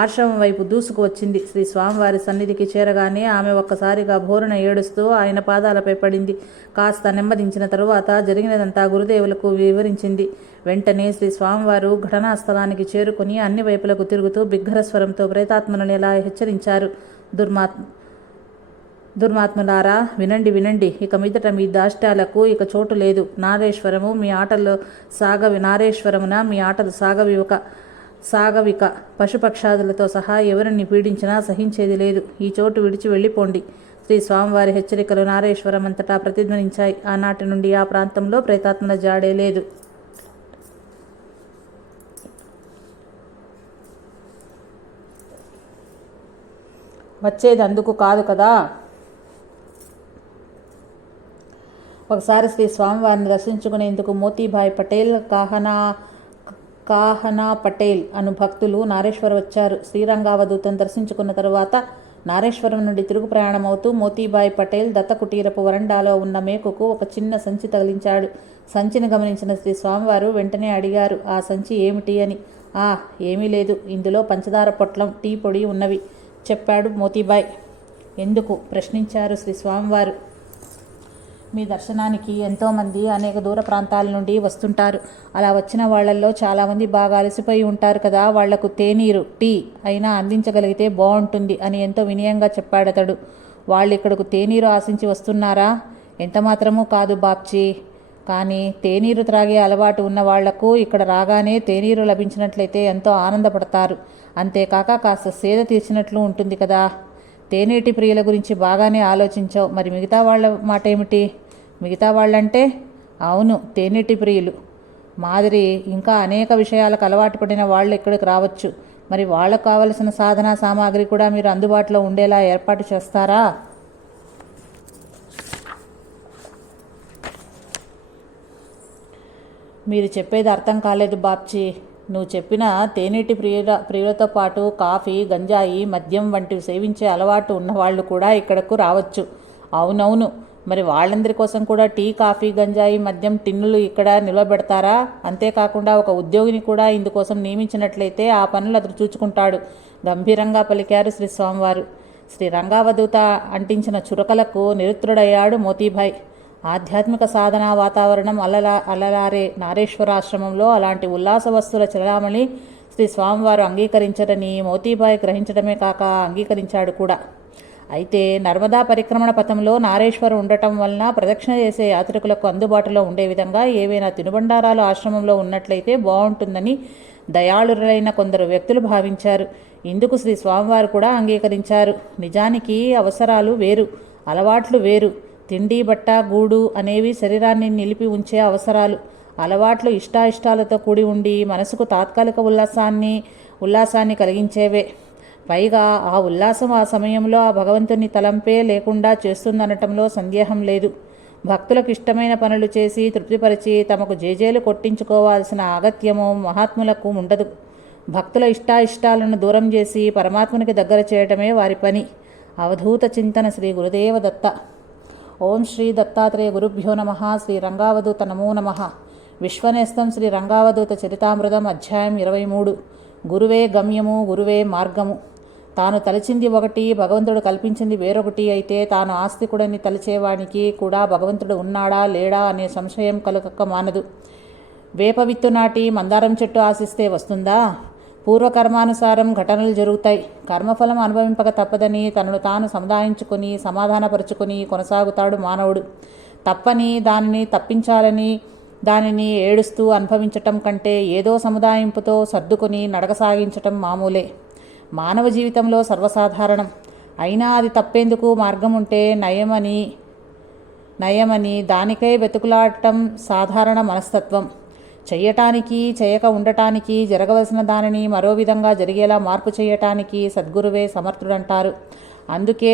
ఆశ్రమం వైపు దూసుకు వచ్చింది. శ్రీ స్వామివారి సన్నిధికి చేరగానే ఆమె ఒక్కసారిగా భోరున ఏడుస్తూ ఆయన పాదాలపై పడింది. కాస్త నెమ్మదించిన తరువాత జరిగినదంతా గురుదేవులకు వివరించింది. వెంటనే శ్రీ స్వామివారు ఘటనా స్థలానికి చేరుకుని అన్ని వైపులకు తిరుగుతూ బిగ్గరస్వరంతో ప్రేతాత్మలను ఎలా హెచ్చరించారు. దుర్మాత్ములారా, వినండి. ఇక మీదట మీ దాష్ట్యాలకు ఇక చోటు లేదు. నారేశ్వరమున మీ ఆటలు సాగవిక. పశుపక్షాదులతో సహా ఎవరిని పీడించినా సహించేది లేదు. ఈ చోటు విడిచి వెళ్ళిపోండి. శ్రీ స్వామివారి హెచ్చరికలు నారేశ్వరం అంతటా ప్రతిధ్వనించాయి. ఆనాటి నుండి ఆ ప్రాంతంలో ప్రేతాత్మల జాడే లేదు. వచ్చేది అందుకు కాదు కదా. ఒకసారి శ్రీ స్వామివారిని దర్శించుకునేందుకు మోతీబాయ్ పటేల్, కాహనా పటేల్ అను భక్తులు నారేశ్వరం వచ్చారు. శ్రీరంగావధూతను దర్శించుకున్న తరువాత నారేశ్వరం నుండి తిరుగు ప్రయాణమవుతూ మోతీబాయ్ పటేల్ దత్తకుటీరపు వరండాలో ఉన్న మేకుకు ఒక చిన్న సంచి తగిలించాడు. సంచిని గమనించిన శ్రీ స్వామివారు వెంటనే అడిగారు, ఆ సంచి ఏమిటి అని. ఏమీ లేదు, ఇందులో పంచదార పొట్లం, టీ పొడి ఉన్నవి చెప్పాడు మోతీబాయ్. ఎందుకు ప్రశ్నించారు శ్రీ స్వామివారు. మీ దర్శనానికి ఎంతోమంది అనేక దూర ప్రాంతాల నుండి వస్తుంటారు. అలా వచ్చిన వాళ్లల్లో చాలామంది బాగా అలసిపోయి ఉంటారు కదా. వాళ్లకు తేనీరు, టీ అయినా అందించగలిగితే బాగుంటుంది అని ఎంతో వినయంగా చెప్పాడతడు. వాళ్ళు ఇక్కడకు తేనీరు ఆశించి వస్తున్నారా? ఎంతమాత్రమూ కాదు బాప్జీ. కానీ తేనీరు త్రాగే అలవాటు ఉన్న వాళ్లకు ఇక్కడ రాగానే తేనీరు లభించినట్లయితే ఎంతో ఆనందపడతారు. అంతేకాక కాస్త సేద తీర్చినట్లు ఉంటుంది కదా. తేనీటి ప్రియుల గురించి బాగానే ఆలోచించావు. మరి మిగతా వాళ్ళ మాట ఏమిటి? మిగతా వాళ్ళంటే? అవును, తేనీటి ప్రియులు మాదిరి ఇంకా అనేక విషయాలకు అలవాటు పడిన వాళ్ళు ఇక్కడికి రావచ్చు. మరి వాళ్ళకు కావలసిన సాధనా సామాగ్రి కూడా మీరు అందుబాటులో ఉండేలా ఏర్పాటు చేస్తారా? మీరు చెప్పేది అర్థం కాలేదు బాప్జీ. నువ్వు చెప్పిన తేనీటి ప్రియులతో పాటు కాఫీ, గంజాయి, మద్యం వంటివి సేవించే అలవాటు ఉన్నవాళ్ళు కూడా ఇక్కడకు రావచ్చు. అవునవును, మరి వాళ్ళందరి కోసం కూడా టీ, కాఫీ, గంజాయి, మద్యం టిన్నులు ఇక్కడ నిలబెడతారా? అంతేకాకుండా ఒక ఉద్యోగిని కూడా ఇందుకోసం నియమించినట్లయితే ఆ పనులు అతడు చూచుకుంటాడు గంభీరంగా పలికారు శ్రీ స్వామివారు. శ్రీ రంగావధూత అంటించిన చురకలకు నిరుత్రుడయ్యాడు మోతీబాయ్. ఆధ్యాత్మిక సాధనా వాతావరణం అలలారే నారేశ్వరాశ్రమంలో అలాంటి ఉల్లాస వస్తువుల చలామణి శ్రీ స్వామివారు అంగీకరించరని మోతీబాయ్ గ్రహించడమే కాక అంగీకరించాడు కూడా. అయితే నర్మదా పరిక్రమణ పథంలో నారేశ్వరం ఉండటం వలన ప్రదక్షిణ చేసే యాత్రికులకు అందుబాటులో ఉండే విధంగా ఏవైనా తినుబండారాలు ఆశ్రమంలో ఉన్నట్లయితే బాగుంటుందని దయాళురైన కొందరు వ్యక్తులు భావించారు. ఇందుకు శ్రీ స్వామివారు కూడా అంగీకరించారు. నిజానికి అవసరాలు వేరు, అలవాట్లు వేరు. తిండి, బట్ట, గూడు అనేవి శరీరాన్ని నిలిపి ఉంచే అవసరాలు. అలవాట్లు ఇష్టాయిష్టాలతో కూడి ఉండి మనసుకు తాత్కాలిక ఉల్లాసాన్ని కలిగించేవే. పైగా ఆ ఉల్లాసం ఆ సమయంలో ఆ భగవంతుని తలంపే లేకుండా చేస్తుందనటంలో సందేహం లేదు. భక్తులకు ఇష్టమైన పనులు చేసి తృప్తిపరిచి తమకు జేజేలు కొట్టించుకోవాల్సిన అగత్యము మహాత్ములకు ఉండదు. భక్తుల ఇష్టాయిష్టాలను దూరం చేసి పరమాత్మునికి దగ్గర చేయటమే వారి పని. అవధూత చింతన. శ్రీ గురుదేవ దత్త. ఓం శ్రీ దత్తాత్రేయ గురుభ్యో నమః. శ్రీ రంగావధూత నమో నమః. విశ్వనేస్తం శ్రీ రంగావధూత చరితామృతం. అధ్యాయం 23. గురువే గమ్యము, గురువే మార్గము. తాను తలచింది ఒకటి, భగవంతుడు కల్పించింది వేరొకటి అయితే తాను ఆస్తికుడని తలచేవానికి కూడా భగవంతుడు ఉన్నాడా లేడా అనే సంశయం కలగక మానదు. వేప విత్తు నాటి మందారం చెట్టు ఆశిస్తే వస్తుందా? పూర్వకర్మానుసారం ఘటనలు జరుగుతాయి. కర్మఫలం అనుభవింపక తప్పదని తనను తాను సముదాయించుకొని సమాధానపరుచుకొని కొనసాగుతాడు మానవుడు. తప్పని దానిని తప్పించాలని దానిని ఏడుస్తూ అనుభవించటం కంటే ఏదో సముదాయింపుతో సర్దుకొని నడక సాగించటం మామూలే. మానవ జీవితంలో సర్వసాధారణం. అయినా అది తప్పేందుకు మార్గం ఉంటే నయమని దానికై వెతుకులాడటం సాధారణ మనస్తత్వం. చెయ్యటానికి, చేయక ఉండటానికి, జరగవలసిన దానిని మరో విధంగా జరిగేలా మార్పు చేయటానికి సద్గురువే సమర్థుడంటారు. అందుకే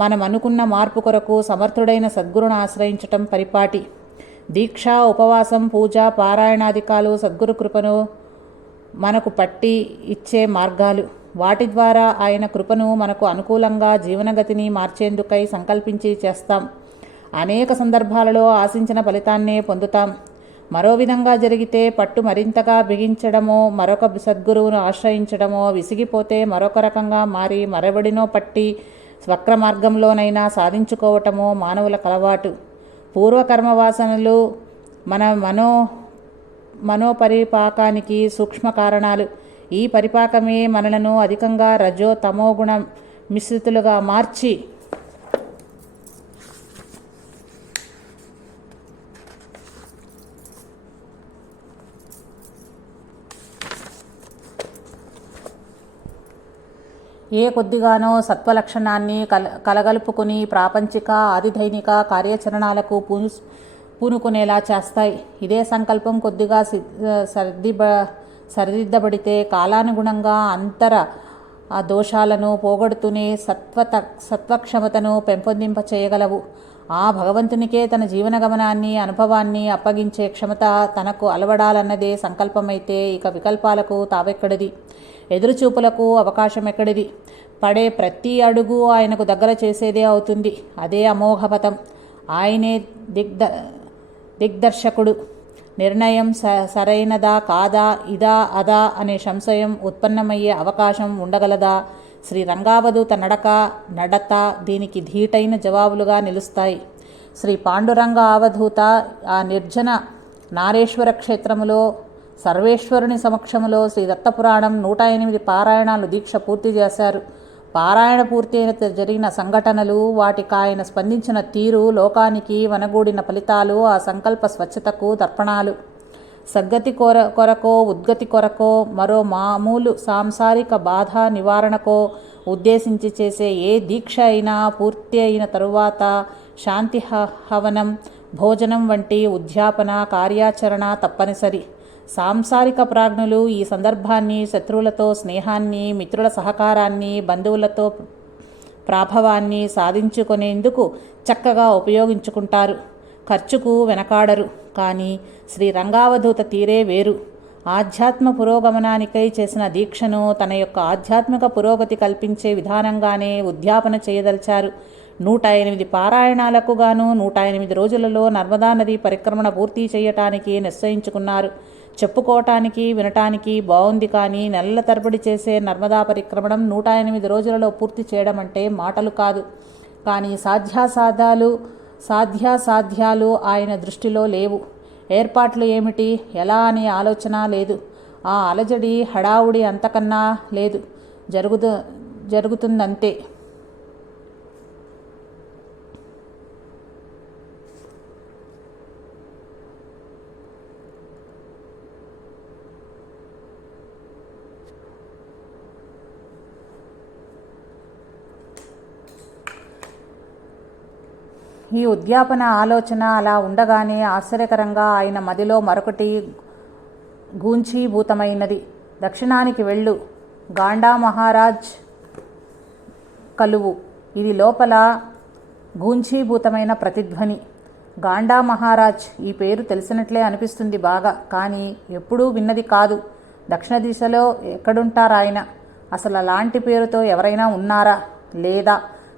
మనమనుకున్న మార్పు కొరకు సమర్థుడైన సద్గురును ఆశ్రయించటం పరిపాటి. దీక్ష, ఉపవాసం, పూజ, పారాయణాధికాలు సద్గురు కృపను మనకు పట్టి ఇచ్చే మార్గాలు. వాటి ద్వారా ఆయన కృపను మనకు అనుకూలంగా జీవనగతిని మార్చేందుకై సంకల్పించి చేస్తాం. అనేక సందర్భాలలో ఆశించిన ఫలితాన్నే పొందుతాం. మరో విధంగా జరిగితే పట్టు మరింతగా బిగించడమో, మరొక సద్గురువును ఆశ్రయించడమో, విసిగిపోతే మరొక రకంగా మారి మరెవడినో పట్టి వక్ర మార్గంలోనైనా సాధించుకోవటమో మానవుల కలవాటు. పూర్వకర్మవాసనలు మన మనోపరిపాకానికి సూక్ష్మ కారణాలు. ఈ పరిపాకమే మనలను అధికంగా రజో తమోగుణ మిశ్రితులుగా మార్చి ఏ కొద్దిగానో సత్వలక్షణాన్ని కలగలుపుకుని ప్రాపంచిక, ఆదిదైనిక కార్యాచరణాలకు పూనుకునేలా చేస్తాయి. ఇదే సంకల్పం కొద్దిగా సరిదిద్దబడితే కాలానుగుణంగా అంతర దోషాలను పోగొడుతూనే సత్వక్షమతను పెంపొందింప చేయగలవు. ఆ భగవంతునికే తన జీవన గమనాన్ని, అనుభవాన్ని అప్పగించే క్షమత తనకు అలవడాలన్నదే సంకల్పమైతే ఇక వికల్పాలకు తావెక్కడిది, ఎదురుచూపులకు అవకాశం ఎక్కడిది? పడే ప్రతి అడుగు ఆయనకు దగ్గర చేసేదే అవుతుంది. అదే అమోఘపథం. ఆయనే దిగ్దర్శకుడు. నిర్ణయం సరైనదా కాదా, ఇదా అదా అనే సంశయం ఉత్పన్నమయ్యే అవకాశం ఉండగలదా? శ్రీ రంగావధూత నడత దీనికి ధీటైన జవాబులుగా నిలుస్తాయి. శ్రీ పాండురంగ అవధూత ఆ నిర్జన నారేశ్వర క్షేత్రములో సర్వేశ్వరుని సమక్షములో శ్రీ దత్తపురాణం 108 పారాయణాలు దీక్ష పూర్తి చేశారు. పారాయణ పూర్తయిన జరిగిన సంఘటనలు, వాటికి ఆయన స్పందించిన తీరు, లోకానికి వనగూడిన ఫలితాలు ఆ సంకల్ప స్వచ్ఛతకు తర్పణాలు. సద్గతి కొరకో, ఉద్గతి కొరకో, మరో మామూలు సాంసారిక బాధ నివారణకో ఉద్దేశించి చేసే ఏ దీక్ష అయినా పూర్తి అయిన తరువాత శాంతి హవనం, భోజనం వంటి ఉద్యాపన కార్యాచరణ తప్పనిసరి. సాంసారిక ప్రాజ్ఞులు ఈ సందర్భాన్ని శత్రువులతో స్నేహాన్ని, మిత్రుల సహకారాన్ని, బంధువులతో ప్రాభవాన్ని సాధించుకునేందుకు చక్కగా ఉపయోగించుకుంటారు. ఖర్చుకు వెనకాడరు. కానీ శ్రీ రంగావధూత తీరే వేరు. ఆధ్యాత్మ పురోగమనానికై చేసిన దీక్షను తన యొక్క ఆధ్యాత్మిక పురోగతి కల్పించే విధానంగానే ఉద్యాపన చేయదలిచారు. 108 పారాయణాలకు గాను 108 రోజులలో నర్మదా నది పరిక్రమణ పూర్తి చేయటానికి నిశ్చయించుకున్నారు. చెప్పుకోవటానికి, వినటానికి బాగుంది. కానీ నెలల తరబడి చేసే నర్మదా పరిక్రమణం 108 రోజులలో పూర్తి చేయడం అంటే మాటలు కాదు. కానీ సాధ్యాసాధ్యాలు ఆయన దృష్టిలో లేవు. ఏర్పాట్లు ఏమిటి, ఎలా అనే ఆలోచన లేదు. ఆ అలజడి, హడావుడి అంతకన్నా లేదు. జరుగుతుందంతే. ఈ ఉద్యాపన ఆలోచన అలా ఉండగానే ఆశ్చర్యకరంగా ఆయన మదిలో మరొకటి గూంచీభూతమైనది. దక్షిణానికి వెళ్ళు, గాండా మహారాజ్ కలువు. ఇది లోపల గూంచీభూతమైన ప్రతిధ్వని. గాండా మహారాజ్ ఈ పేరు తెలిసినట్లే అనిపిస్తుంది బాగా, కానీ ఎప్పుడూ విన్నది కాదు. దక్షిణ దిశలో ఎక్కడుంటారాయన? అసలు అలాంటి పేరుతో ఎవరైనా ఉన్నారా? లేదా?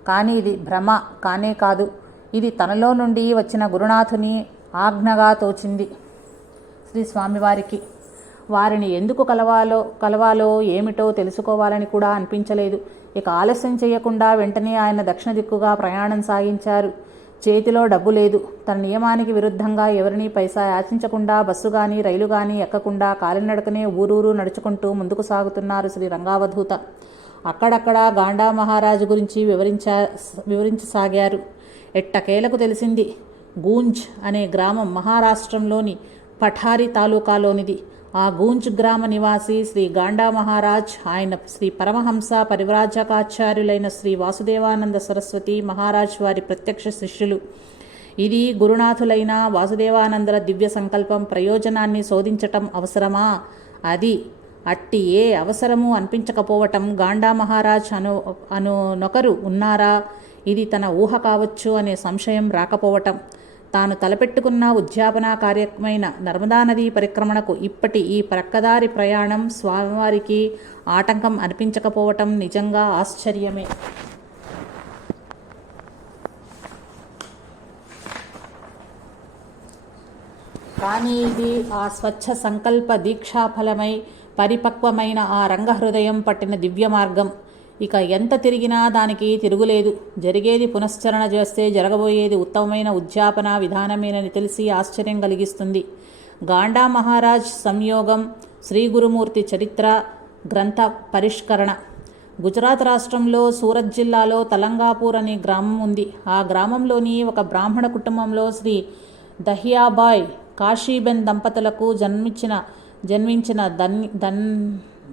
కానీ ఇది భ్రమ కానే కాదు. ఇది తనలో నుండి వచ్చిన గురునాథుని ఆజ్ఞగా తోచింది శ్రీ స్వామివారికి. వారిని ఎందుకు కలవాలో ఏమిటో తెలుసుకోవాలని కూడా అనిపించలేదు. ఇక ఆలస్యం చేయకుండా వెంటనే ఆయన దక్షిణ దిక్కుగా ప్రయాణం సాగించారు. చేతిలో డబ్బు లేదు. తన నియమానికి విరుద్ధంగా ఎవరినీ పైసా యాచించకుండా బస్సు కానీ రైలు కానీ ఎక్కకుండా కాలినడకనే ఊరూరు నడుచుకుంటూ ముందుకు సాగుతున్నారు శ్రీ రంగావధూత. అక్కడక్కడ గాండా మహారాజు గురించి వివరించసాగారు. ఎట్టకేలకు తెలిసింది. గూంజ్ అనే గ్రామం మహారాష్ట్రంలోని పఠారి తాలూకాలోనిది. ఆ గూంజ్ గ్రామ నివాసి శ్రీ గాండా మహారాజ్, ఆయన శ్రీ పరమహంస పరివ్రాజకాచార్యులైన శ్రీ వాసుదేవానంద సరస్వతి మహారాజ్ వారి ప్రత్యక్ష శిష్యులు. ఇది గురునాథులైన వాసుదేవానందల దివ్య సంకల్పం. ప్రయోజనాన్ని శోధించటం అవసరమా? అది అట్టి ఏ అవసరము అనిపించకపోవటం. గాండా మహారాజ్ నొకరు ఉన్నారా? ఇది తన ఊహ కావచ్చు అనే సంశయం రాకపోవటం. తాను తలపెట్టుకున్న ఉద్యాపన కార్యక్రమైన నర్మదా నదీ పరిక్రమణకు ఇప్పటి ఈ ప్రక్కదారి ప్రయాణం స్వామివారికి ఆటంకం అనిపించకపోవటం నిజంగా ఆశ్చర్యమే. కానీ ఇది ఆ స్వచ్ఛ సంకల్ప దీక్షాఫలమై పరిపక్వమైన ఆ రంగహృదయం పట్టిన దివ్య మార్గం. ఇక ఎంత తిరిగినా దానికి తిరుగులేదు. జరిగేది పునశ్చరణ చేస్తే జరగబోయేది ఉత్తమమైన ఉద్యాపన విధానమేనని తెలిసి ఆశ్చర్యం కలిగిస్తుంది. గాండా మహారాజ్ సంయోగం శ్రీ గురుమూర్తి చరిత్ర గ్రంథ పరిష్కరణ. గుజరాత్ రాష్ట్రంలో సూరత్ జిల్లాలో తలంగాపూర్ అనే గ్రామం ఉంది. ఆ గ్రామంలోని ఒక బ్రాహ్మణ కుటుంబంలో శ్రీ దహియాబాయ్ కాశీబెన్ దంపతులకు జన్మించిన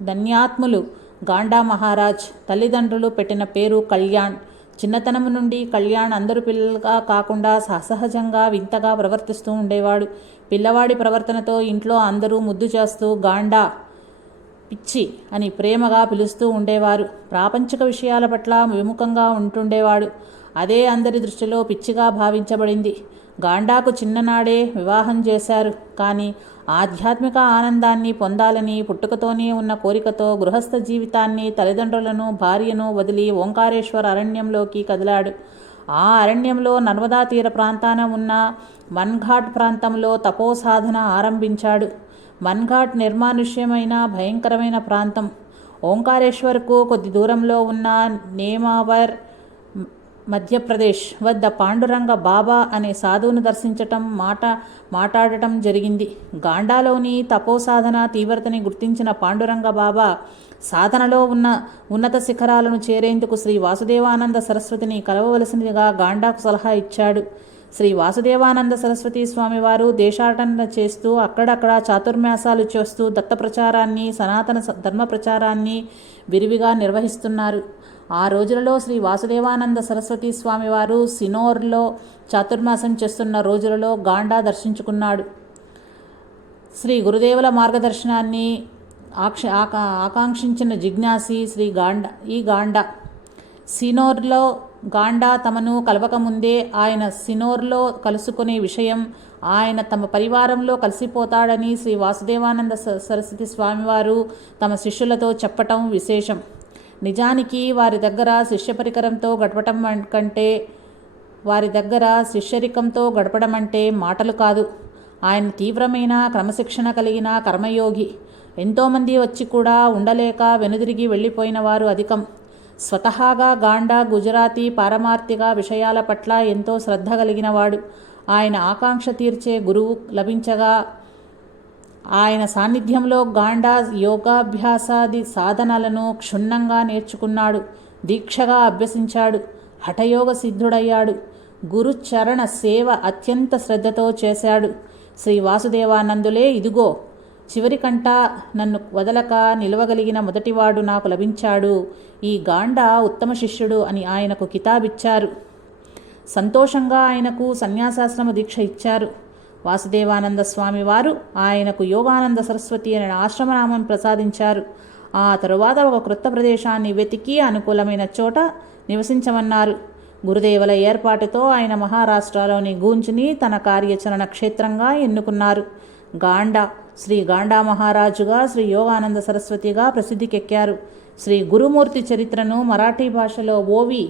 ధన్యాత్ములు గాండా మహారాజ్. తల్లిదండ్రులు పెట్టిన పేరు కళ్యాణ్. చిన్నతనం నుండి కళ్యాణ్ అందరు పిల్లలుగా కాకుండా సహజంగా వింతగా ప్రవర్తిస్తూ ఉండేవాడు. పిల్లవాడి ప్రవర్తనతో ఇంట్లో అందరూ ముద్దు చేస్తూ గాండా, పిచ్చి అని ప్రేమగా పిలుస్తూ ఉండేవారు. ప్రాపంచిక విషయాల పట్ల విముఖంగా ఉంటుండేవాడు. అదే అందరి దృష్టిలో పిచ్చిగా భావించబడింది. గాండాకు చిన్ననాడే వివాహం చేశారు. కానీ ఆధ్యాత్మిక ఆనందాన్ని పొందాలని పుట్టుకతోనే ఉన్న కోరికతో గృహస్థ జీవితాన్ని, తల్లిదండ్రులను, భార్యను వదిలి ఓంకారేశ్వర అరణ్యంలోకి కదిలాడు. ఆ అరణ్యంలో నర్మదా తీర ప్రాంతాన ఉన్న మన్ఘాట్ ప్రాంతంలో తపోసాధన ఆరంభించాడు. మన్ఘాట్ నిర్మానుష్యమైన భయంకరమైన ప్రాంతం. ఓంకారేశ్వర్కు కొద్ది దూరంలో ఉన్న నేమావర్ మధ్యప్రదేశ్ వద్ద పాండురంగ బాబా అనే సాధువును దర్శించటం, మాట్లాడటం జరిగింది. గాండాలోని తపోసాధన తీవ్రతని గుర్తించిన పాండురంగ బాబా సాధనలో ఉన్న ఉన్నత శిఖరాలను చేరేందుకు శ్రీ వాసుదేవానంద సరస్వతిని కలవవలసిందిగా గాండాకు సలహా ఇచ్చాడు. శ్రీ వాసుదేవానంద సరస్వతి స్వామివారు దేశాటన చేస్తూ అక్కడక్కడ చాతుర్మాసాలు చేస్తూ దత్త ప్రచారాన్ని, సనాతన ధర్మ ప్రచారాన్ని విరివిగా నిర్వహిస్తున్నారు. ఆ రోజులలో శ్రీ వాసుదేవానంద సరస్వతి స్వామివారు సినోర్లో చాతుర్మాసం చేస్తున్న రోజులలో గాండా దర్శించుకున్నాడు. శ్రీ గురుదేవుల మార్గదర్శనాన్ని ఆకాంక్షించిన జిజ్ఞాసి ఈ గాండా సినోర్లో గాండా తమను కలవకముందే ఆయన సినోర్లో కలుసుకునే విషయం, ఆయన తమ పరివారంలో కలిసిపోతాడని శ్రీ వాసుదేవానంద సరస్వతి స్వామివారు తమ శిష్యులతో చెప్పటం విశేషం. నిజానికి వారి దగ్గర శిష్యరికంతో గడపడం అంటే మాటలు కాదు. ఆయన తీవ్రమైన క్రమశిక్షణ కలిగిన కర్మయోగి. ఎంతోమంది వచ్చి కూడా ఉండలేక వెనుదిరిగి వెళ్ళిపోయిన వారు అధికం. స్వతహాగా గాండా గుజరాతీ పారమార్థిక విషయాల పట్ల ఎంతో శ్రద్ధ కలిగినవాడు. ఆయన ఆకాంక్ష తీర్చే గురువు లభించగా ఆయన సాన్నిధ్యంలో గాండా యోగాభ్యాసాది సాధనలను క్షుణ్ణంగా నేర్చుకున్నాడు. దీక్షగా అభ్యసించాడు. హఠయోగ సిద్ధుడయ్యాడు. గురుచరణ సేవ అత్యంత శ్రద్ధతో చేశాడు. శ్రీ వాసుదేవానందులే ఇదిగో చివరికంట నన్ను వదలక నిలవగలిగిన మొదటివాడు నాకు లభించాడు. ఈ గాండా ఉత్తమ శిష్యుడు అని ఆయనకు కితాబిచ్చారు. సంతోషంగా ఆయనకు సన్యాసాశ్రమ దీక్ష ఇచ్చారు. వాసుదేవానంద స్వామి వారు ఆయనకు యోగానంద సరస్వతి అనే ఆశ్రమనామం ప్రసాదించారు. ఆ తరువాత ఒక క్రొత్త ప్రదేశాన్ని వెతికి అనుకూలమైన చోట నివసించమన్నారు. గురుదేవుల ఏర్పాటుతో ఆయన మహారాష్ట్రలోని గూంజ్ని తన కార్యాచరణ క్షేత్రంగా ఎన్నుకున్నారు. గాండా శ్రీ గాండా మహారాజుగా, శ్రీ యోగానంద సరస్వతిగా ప్రసిద్ధికెక్కారు. శ్రీ గురుమూర్తి చరిత్రను మరాఠీ భాషలో ఓవి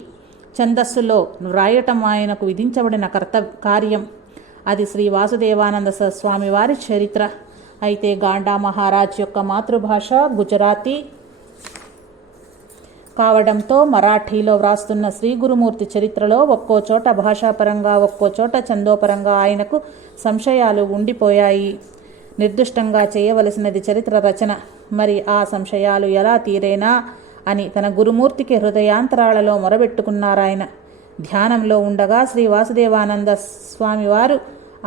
ఛందస్సులో వ్రాయటం ఆయనకు విధించబడిన కార్యం. అది శ్రీ వాసుదేవానంద స్వామి వారి చరిత్ర. అయితే గాండా మహారాజ్ యొక్క మాతృభాష గుజరాతీ కావడంతో మరాఠీలో వ్రాస్తున్న శ్రీ గురుమూర్తి చరిత్రలో ఒక్కో చోట భాషాపరంగా, ఒక్కో చోట ఛందోపరంగా ఆయనకు సంశయాలు ఉండిపోయాయి. నిర్దిష్టంగా చేయవలసినది చరిత్ర రచన. మరి ఆ సంశయాలు ఎలా తీరేనా అని తన గురుమూర్తికి హృదయాంతరాలలో మొరబెట్టుకున్నారాయన. ధ్యానంలో ఉండగా శ్రీ వాసుదేవానంద స్వామివారు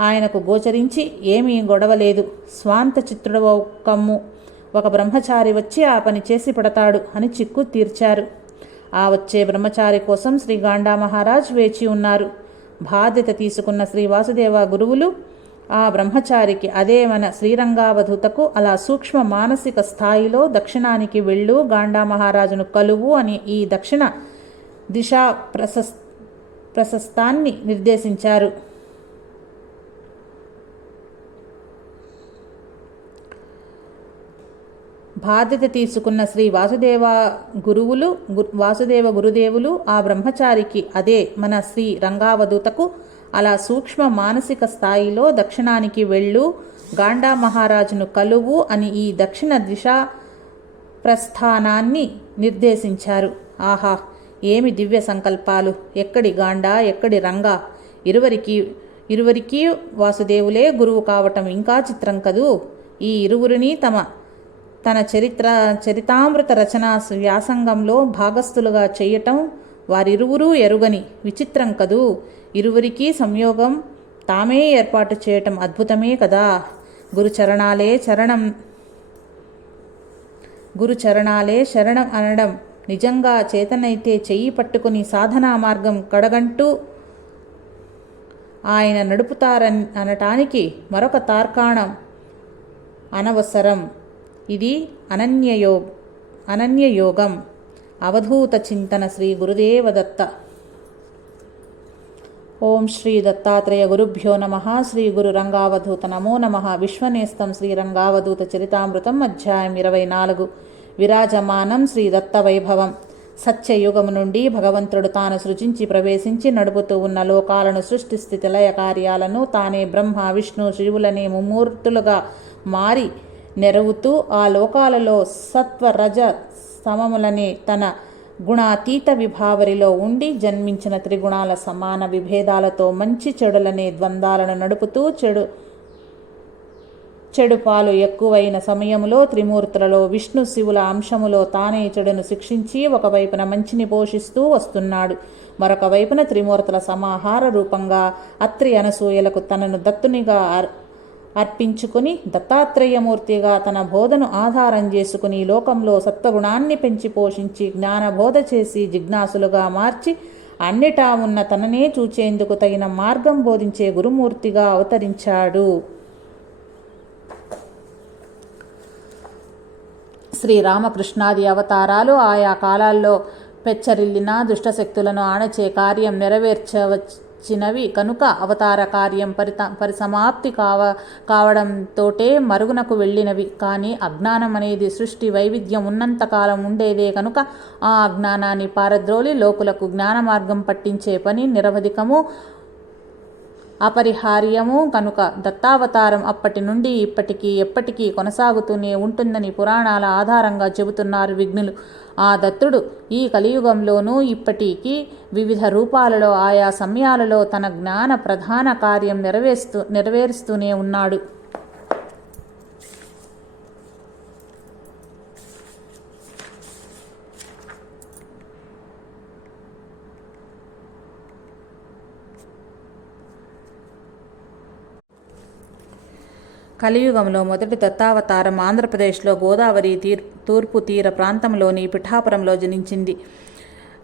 ఆయనకు గోచరించి, ఏమీ గొడవలేదు, స్వాంత చిత్రుడవ కమ్ము, ఒక బ్రహ్మచారి వచ్చి ఆ పని చేసి పడతాడు అని చిక్కు తీర్చారు. ఆ వచ్చే బ్రహ్మచారి కోసం శ్రీ గాండా మహారాజ్ వేచి ఉన్నారు. బాధ్యత తీసుకున్న శ్రీ వాసుదేవ గురువులు ఆ బ్రహ్మచారికి, అదే మన శ్రీరంగావధూతకు అలా సూక్ష్మ మానసిక స్థాయిలో దక్షిణానికి వెళ్ళు, గాండా మహారాజును కలువు అని ఈ దక్షిణ దిశా ప్రశస్తాన్ని నిర్దేశించారు. బాధ్యత తీసుకున్న శ్రీ వాసుదేవ గురుదేవులు ఆ బ్రహ్మచారికి, అదే మన శ్రీ రంగావధూతకు అలా సూక్ష్మ మానసిక స్థాయిలో దక్షిణానికి వెళ్ళు, గాండా మహారాజును కలువు అని ఈ దక్షిణ దిశా ప్రస్థానాన్ని నిర్దేశించారు. ఆహా, ఏమి దివ్య సంకల్పాలు! ఎక్కడి గాండా, ఎక్కడి రంగా, ఇరువరికి వాసుదేవులే గురువు కావటం ఇంకా చిత్రం కదూ. ఈ ఇరువురిని తన చరితామృత రచనా వ్యాసంగంలో భాగస్థులుగా చేయటం వారిరువురూ ఎరుగని విచిత్రం కదూ. ఇరువురికి సంయోగం తామే ఏర్పాటు చేయటం అద్భుతమే కదా. గురుచరణాలే శరణం అనడం నిజంగా చేతనైతే చెయ్యి పట్టుకుని సాధనా మార్గం కడగంటూ ఆయన నడుపుతారనటానికి మరొక తార్కాణం అనవసరం. ఇది అనన్యయోగం. అవధూత చింతన. శ్రీ గురుదేవదత్త. ఓం శ్రీ దత్తాత్రేయ గురుభ్యో నమః. శ్రీ గురు రంగావధూత నమో నమః. విశ్వనేస్తం శ్రీ రంగావధూత చరితామృతం అధ్యాయం 24. విరాజమానం శ్రీ దత్త వైభవం. సత్యయుగము నుండి భగవంతుడు తాను సృజించి ప్రవేశించి నడుపుతూ ఉన్న లోకాలను, సృష్టి స్థితి లయ కార్యాలను తానే బ్రహ్మ విష్ణు శివులనే ముమ్మూర్తులుగా మారి నెరవుతూ ఆ లోకాలలో సత్వ రజ సమములనే తన గుణాతీత విభావరిలో ఉండి జన్మించిన త్రిగుణాల సమాన విభేదాలతో మంచి చెడులనే ద్వంద్వాలను నడుపుతూ చెడు పాలు ఎక్కువైన సమయములో త్రిమూర్తులలో విష్ణు శివుల అంశములో తానే చెడును శిక్షించి ఒకవైపున మంచిని పోషిస్తూ వస్తున్నాడు. మరొక వైపున త్రిమూర్తుల సమాహార రూపంగా అత్రి అనసూయలకు తనను దత్తునిగా అర్పించుకుని దత్తాత్రేయమూర్తిగా తన బోధను ఆధారం చేసుకుని లోకంలో సత్వగుణాన్ని పెంచి పోషించి జ్ఞానబోధ చేసి జిజ్ఞాసులుగా మార్చి అన్నిటా ఉన్న తననే చూచేందుకు తగిన మార్గం బోధించే గురుమూర్తిగా అవతరించాడు. శ్రీరామకృష్ణాది అవతారాలు ఆయా కాలాల్లో పెచ్చరిల్లిన దుష్టశక్తులను ఆణచే కార్యం నెరవేర్చవచ్చినవి కనుక అవతార కార్యం పరిసమాప్తి కావడంతోటే మరుగునకు వెళ్ళినవి. కానీ అజ్ఞానం అనేది సృష్టి వైవిధ్యం ఉన్నంతకాలం ఉండేదే కనుక ఆ అజ్ఞానాన్ని పారద్రోలి లోకులకు జ్ఞాన మార్గం పట్టించే పని నిరవధికము అపరిహార్యము కనుక దత్తావతారం అప్పటి నుండి ఇప్పటికీ ఎప్పటికీ కొనసాగుతూనే ఉంటుందని పురాణాల ఆధారంగా చెబుతున్నారు విజ్ఞులు. ఆ దత్తుడు ఈ కలియుగంలోనూ ఇప్పటికీ వివిధ రూపాలలో ఆయా సమయాలలో తన జ్ఞాన ప్రధాన కార్యం నెరవేరుస్తూనే ఉన్నాడు. కలియుగంలో మొదటి దత్తావతారం ఆంధ్రప్రదేశ్లో గోదావరి తూర్పు తీర ప్రాంతంలోని పిఠాపురంలో జనించింది.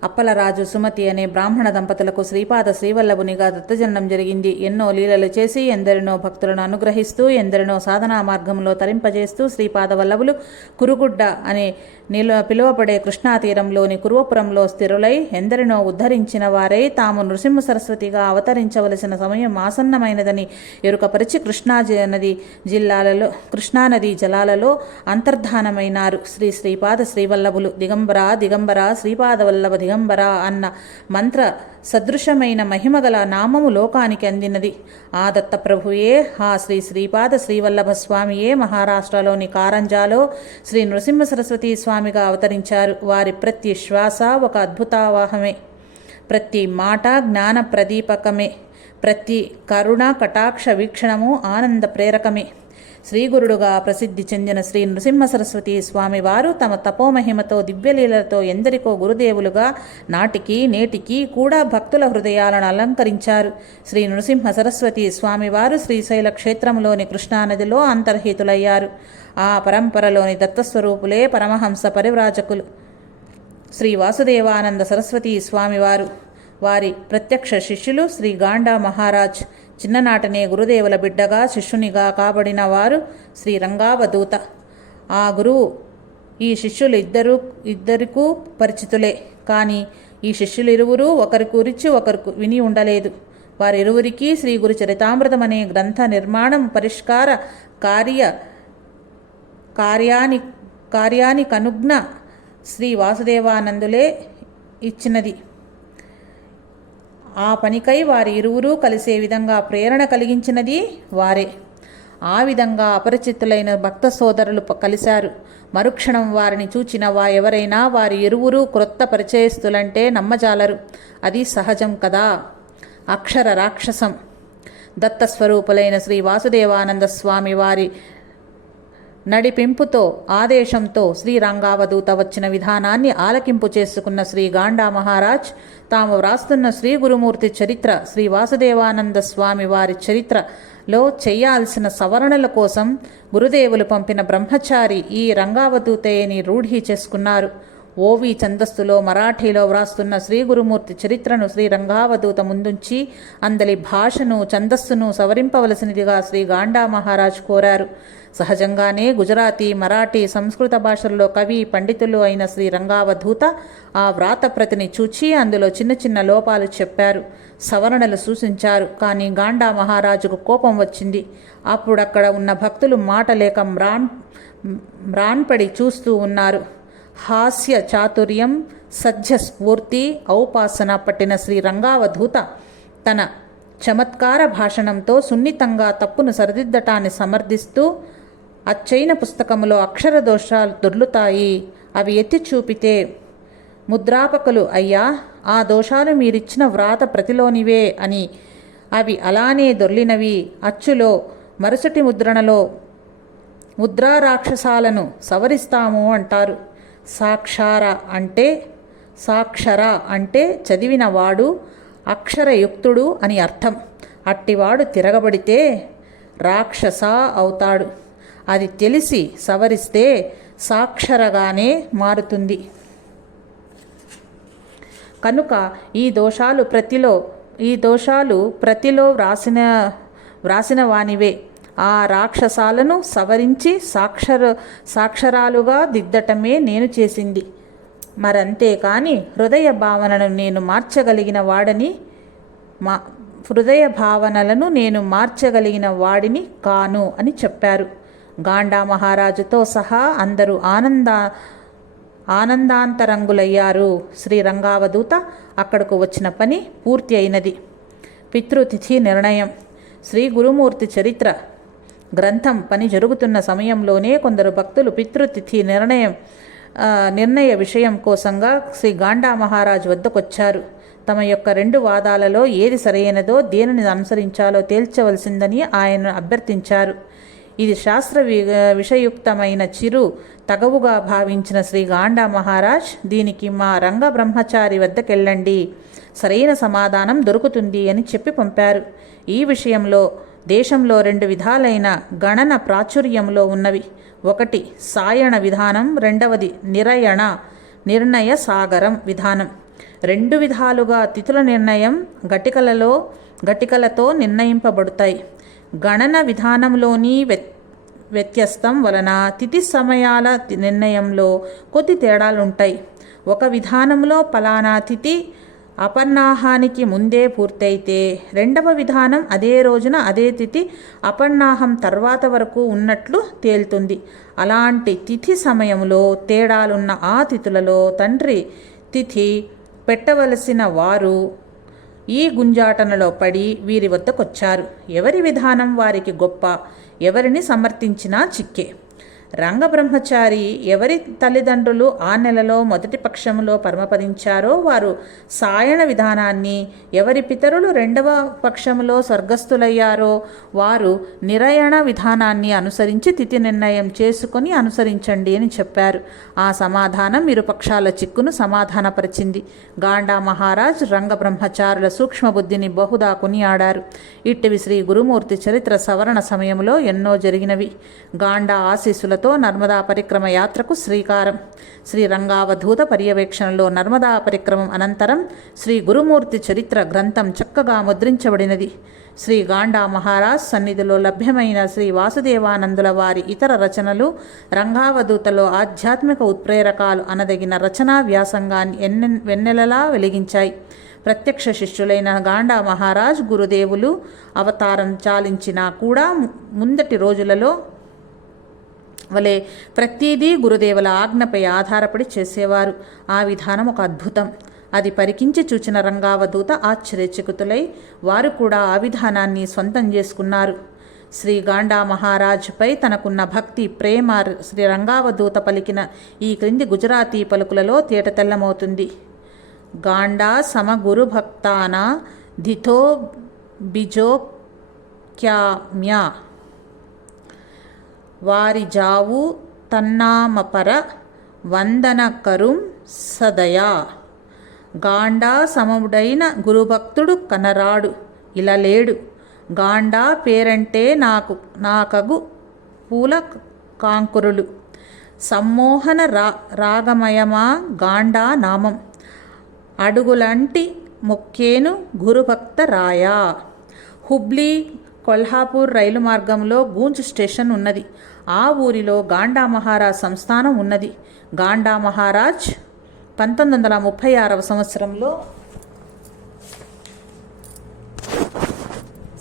అప్పలరాజు సుమతి అనే బ్రాహ్మణ దంపతులకు శ్రీపాద శ్రీవల్లభునిగా దత్తజననం జరిగింది. ఎన్నో లీలలు చేసి ఎందరినో భక్తులను అనుగ్రహిస్తూ ఎందరినో సాధనా మార్గంలో తరింపజేస్తూ శ్రీపాద వల్లభులు కురుగుడ్డ అనే పిలువబడే కృష్ణా తీరంలోని కురువపురంలో స్థిరులై ఎందరినో ఉద్ధరించిన వారై తాము నృసింహ సరస్వతిగా అవతరించవలసిన సమయం ఆసన్నమైనదని ఎరుకపరిచి కృష్ణానది జలాలలో అంతర్ధానమైనారు. శ్రీపాద శ్రీవల్లభులు. దిగంబర దిగంబర శ్రీపాద వల్లభ దిగంబర అన్న మంత్ర సదృశమైన మహిమగల నామము లోకానికి అందినది. ఆ దత్తప్రభుయే ఆ శ్రీపాద శ్రీవల్లభ స్వామియే మహారాష్ట్రలోని కారంజాలో శ్రీ నృసింహ సరస్వతి స్వామిగా అవతరించారు. వారి ప్రతి శ్వాస ఒక అద్భుతావాహమే, ప్రతి మాట జ్ఞాన ప్రదీపకమే, ప్రతి కరుణ కటాక్ష వీక్షణము ఆనంద ప్రేరకమే. శ్రీగురుడుగా ప్రసిద్ధి చెందిన శ్రీ నృసింహ సరస్వతి స్వామివారు తమ తపోమహిమతో దివ్యలీలతో ఎందరికో గురుదేవులుగా నాటికి నేటికి కూడా భక్తుల హృదయాలను అలంకరించారు. శ్రీ నృసింహ సరస్వతి స్వామివారు శ్రీశైల క్షేత్రంలోని కృష్ణానదిలో అంతర్హితులయ్యారు. ఆ పరంపరలోని దత్తస్వరూపులే పరమహంస పరివ్రాజకులు శ్రీ వాసుదేవానంద సరస్వతి స్వామివారు. వారి ప్రత్యక్ష శిష్యులు శ్రీ గాండా మహారాజ్. చిన్ననాటనే గురుదేవుల బిడ్డగా శిష్యునిగా కాబడిన వారు శ్రీ రంగావధూత. ఆ గురువు ఈ శిష్యులు ఇద్దరికూ పరిచితులే. కానీ ఈ శిష్యులిరువురూ ఒకరి గురించి ఒకరు విని ఉండలేదు. వారిరువురికి శ్రీ గురు చరితామృతం అనే గ్రంథ నిర్మాణం పరిష్కార కార్యానికనుజ్ఞ శ్రీ వాసుదేవానందులే ఇచ్చినది. ఆ పనికై వారి ఇరువురూ కలిసే విధంగా ప్రేరణ కలిగించినది వారే. ఆ విధంగా అపరిచితులైన భక్త సోదరులు కలిశారు. మరుక్షణం వారిని చూచిన ఎవరైనా వారి ఇరువురూ క్రొత్త పరిచయస్తులంటే నమ్మజాలరు. అది సహజం కదా. అక్షర రాక్షసం. దత్తస్వరూపులైన శ్రీ వాసుదేవానంద స్వామి వారి నడిపింపుతో ఆదేశంతో శ్రీరంగావధూత వచ్చిన విధానాన్ని ఆలకింపు చేసుకున్న శ్రీ గాండా మహారాజ్ తాము వ్రాస్తున్న శ్రీ గురుమూర్తి చరిత్ర శ్రీ వాసుదేవానంద స్వామి వారి చరిత్రలో చేయాల్సిన సవరణల కోసం గురుదేవులు పంపిన బ్రహ్మచారి ఈ రంగావధూతయని రూఢీ చేసుకున్నారు. ఓవి ఛందస్సులో మరాఠీలో వ్రాస్తున్న శ్రీ గురుమూర్తి చరిత్రను శ్రీ రంగావధూత ముందుంచి అందలి భాషను ఛందస్సును సవరింపవలసినదిగా శ్రీ గాండా మహారాజ్ కోరారు. సహజంగానే గుజరాతీ మరాఠీ సంస్కృత భాషల్లో కవి పండితులు అయిన శ్రీ రంగావధూత ఆ వ్రాతప్రతిని చూచి అందులో చిన్న చిన్న లోపాలు చెప్పారు, సవరణలు సూచించారు. కానీ గాండా మహారాజుకు కోపం వచ్చింది. అప్పుడక్కడ ఉన్న భక్తులు మాట లేక మ్రాన్పడి చూస్తూ ఉన్నారు. హాస్య చాతుర్యం సజ్జ స్ఫూర్తి ఔపాసన పట్టిన శ్రీ రంగావధూత తన చమత్కార భాషణంతో సున్నితంగా తప్పును సరిదిద్దటాన్ని సమర్థిస్తూ అచ్చైన పుస్తకములో అక్షర దోషాలు దొర్లుతాయి, అవి ఎత్తి చూపితే ముద్రాపకులు అయ్యా ఆ దోషాలు మీరిచ్చిన వ్రాత ప్రతిలోనివే అని, అవి అలానే దొర్లినవి, అచ్చులో మరుసటి ముద్రణలో ముద్రారాక్షసాలను సవరిస్తాము అంటారు. సాక్షర అంటే చదివినవాడు, అక్షరయుక్తుడు అని అర్థం. అట్టివాడు తిరగబడితే రాక్షస అవుతాడు. అది తెలిసి సవరిస్తే సాక్షరగానే మారుతుంది. కనుక ఈ దోషాలు ప్రతిలో వ్రాసిన వానివే. ఆ రాక్షసాలను సవరించి సాక్షరాలుగా దిద్దటమే నేను చేసింది. మరంతేకాని హృదయ భావనలను నేను మార్చగలిగిన వాడిని కాను అని చెప్పారు. గాండా మహారాజుతో సహా అందరూ ఆనందాంతరంగులయ్యారు. శ్రీరంగావధూత అక్కడకు వచ్చిన పని పూర్తి అయినది. పితృతిథి నిర్ణయం. శ్రీ గురుమూర్తి చరిత్ర గ్రంథం పని జరుగుతున్న సమయంలోనే కొందరు భక్తులు పితృతిథి నిర్ణయ విషయం కోసంగా శ్రీ గాండా మహారాజ్ వద్దకొచ్చారు. తమ యొక్క 2 వాదాలలో ఏది సరైనదో దేనిని అనుసరించాలో తేల్చవలసిందని ఆయన అభ్యర్థించారు. ఇది శాస్త్ర విషయుక్తమైన చిరు తగవుగా భావించిన శ్రీ గాండా మహారాజ్ దీనికి మా రంగ బ్రహ్మచారి వద్దకెళ్ళండి, సరైన సమాధానం దొరుకుతుంది అని చెప్పి పంపారు. ఈ విషయంలో దేశంలో 2 విధాలైన గణన ప్రాచుర్యంలో ఉన్నవి. ఒకటి సాయణ విధానం, రెండవది నిర్ణయ సాగరం విధానం. రెండు విధాలుగా తిథుల నిర్ణయం ఘటికలతో నిర్ణయింపబడతాయి. గణన విధానంలోని వ్యత్యస్తం వలన తిథి సమయాల నిర్ణయంలో కొద్ది తేడాలుంటాయి. ఒక విధానంలో ఫలానా తిథి అపర్ణాహానికి ముందే పూర్తయితే రెండవ విధానం అదే రోజున అదే తిథి అపర్ణాహం తర్వాత వరకు ఉన్నట్లు తేలుతుంది. అలాంటి తిథి సమయంలో తేడాలున్న ఆ తిథులలో తండ్రి తిథి పెట్టవలసిన వారు ఈ గుంజాటనలో పడి వీరి వద్దకొచ్చారు. ఎవరి విధానం వారికి గొప్ప, ఎవరిని సమర్థించినా చిక్కే. రంగబ్రహ్మచారి ఎవరి తల్లిదండ్రులు ఆ నెలలో మొదటి పక్షంలో పరమపదించారో వారు సాయణ విధానాన్ని, ఎవరి పితరులు రెండవ పక్షంలో స్వర్గస్థులయ్యారో వారు నిరయణ విధానాన్ని అనుసరించి తిథి నిర్ణయం చేసుకొని అనుసరించండి అని చెప్పారు. ఆ సమాధానం ఇరుపక్షాల చిక్కును సమాధానపరిచింది. గాండా మహారాజ్ రంగబ్రహ్మచారుల సూక్ష్మబుద్ధిని బహుదా కొనియాడారు. ఇట్టివి శ్రీ గురుమూర్తి చరిత్ర సవరణ సమయంలో ఎన్నో జరిగినవి. గాండా ఆశీస్సుల నర్మదా పరిక్రమ యాత్రకు శ్రీకారం. శ్రీ రంగావధూత పర్యవేక్షణలో నర్మదా పరిక్రమం అనంతరం శ్రీ గురుమూర్తి చరిత్ర గ్రంథం చక్కగా ముద్రించబడినది. శ్రీ గాండా మహారాజ్ సన్నిధిలో లభ్యమైన శ్రీ వాసుదేవానందుల వారి ఇతర రచనలు రంగావధూతలో ఆధ్యాత్మిక ఉత్ప్రేరకాలు అనదగిన రచనా వ్యాసంగాన్ని వెన్నెలలా వెలిగించాయి. ప్రత్యక్ష శిష్యులైన గాండా మహారాజ్ గురుదేవులు అవతారం చాలించినా కూడా ముందటి రోజులలో వలె ప్రతిదీ గురుదేవుల ఆజ్ఞపై ఆధారపడి చేసేవారు. ఆ విధానం ఒక అద్భుతం. అది పరికించి చూచిన రంగావధూత ఆశ్చర్యచకితులై వారు కూడా ఆ విధానాన్ని సొంతం చేసుకున్నారు. శ్రీ గాండా మహారాజ్పై తనకున్న భక్తి, ప్రేమ శ్రీ రంగావధూత పలికిన ఈ క్రింది గుజరాతీ పలుకులలో తేటతెల్లమవుతుంది. గాండా సమగురు భక్తానా ధితో బిజో క్యామ్యా వారి జావు తన్నామపర వందన కరుం సదయా. గాండా సమముడైన గురుభక్తుడు కనరాడు ఇలా లేడు. గాండా పేరంటే నాకగు పూల కాంకురులు. సమ్మోహన రాగమయమా గాండా నామం. అడుగులంటి మొక్కేను గురుభక్త రాయా. హుబ్లీ కొల్హాపూర్ రైలు మార్గంలో గూంజ్ స్టేషన్ ఉన్నది. ఆ ఊరిలో గాండా మహారాజ్ సంస్థానం ఉన్నది. గాండా మహారాజ్ 1936వ సంవత్సరంలో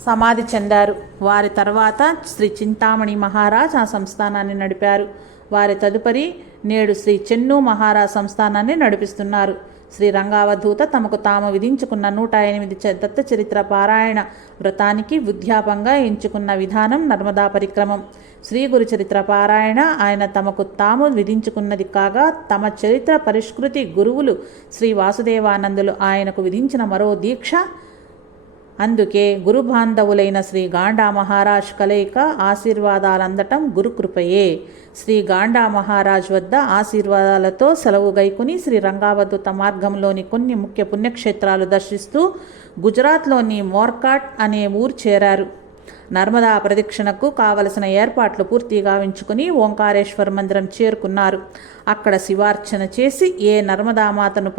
సమాధి చెందారు. వారి తర్వాత శ్రీ చింతామణి మహారాజ్ ఆ సంస్థానాన్ని నడిపారు. వారి తదుపరి నేడు శ్రీ చెన్నూ మహారాజ్ సంస్థానాన్ని నడిపిస్తున్నారు. శ్రీ రంగావధూత తమకు తాము విధించుకున్న 108 దత్త చరిత్ర పారాయణ వ్రతానికి ఉద్యాపంగా ఎంచుకున్న విధానం నర్మదా పరిక్రమం. శ్రీ గురు చరిత్ర పారాయణ ఆయన తమకు తాము విధించుకున్నది కాగా తమ చరిత్ర పరిష్కృతి గురువులు శ్రీ వాసుదేవానందులు ఆయనకు విధించిన మరో దీక్ష. అందుకే గురుబాంధవులైన శ్రీ గాండా మహారాజ్ కలయిక ఆశీర్వాదాలందటం గురుకృపయే. శ్రీ గాండా మహారాజ్ వద్ద ఆశీర్వాదాలతో సెలవు గైకుని శ్రీ రంగావధూత మార్గంలోని కొన్ని ముఖ్య పుణ్యక్షేత్రాలు దర్శిస్తూ గుజరాత్లోని మోర్కాట్ అనే ఊరు చేరారు. నర్మదా ప్రదక్షిణకు కావలసిన ఏర్పాట్లు పూర్తి గావించుకుని ఓంకారేశ్వర మందిరం చేరుకున్నారు. అక్కడ శివార్చన చేసి ఏ నర్మదామాతను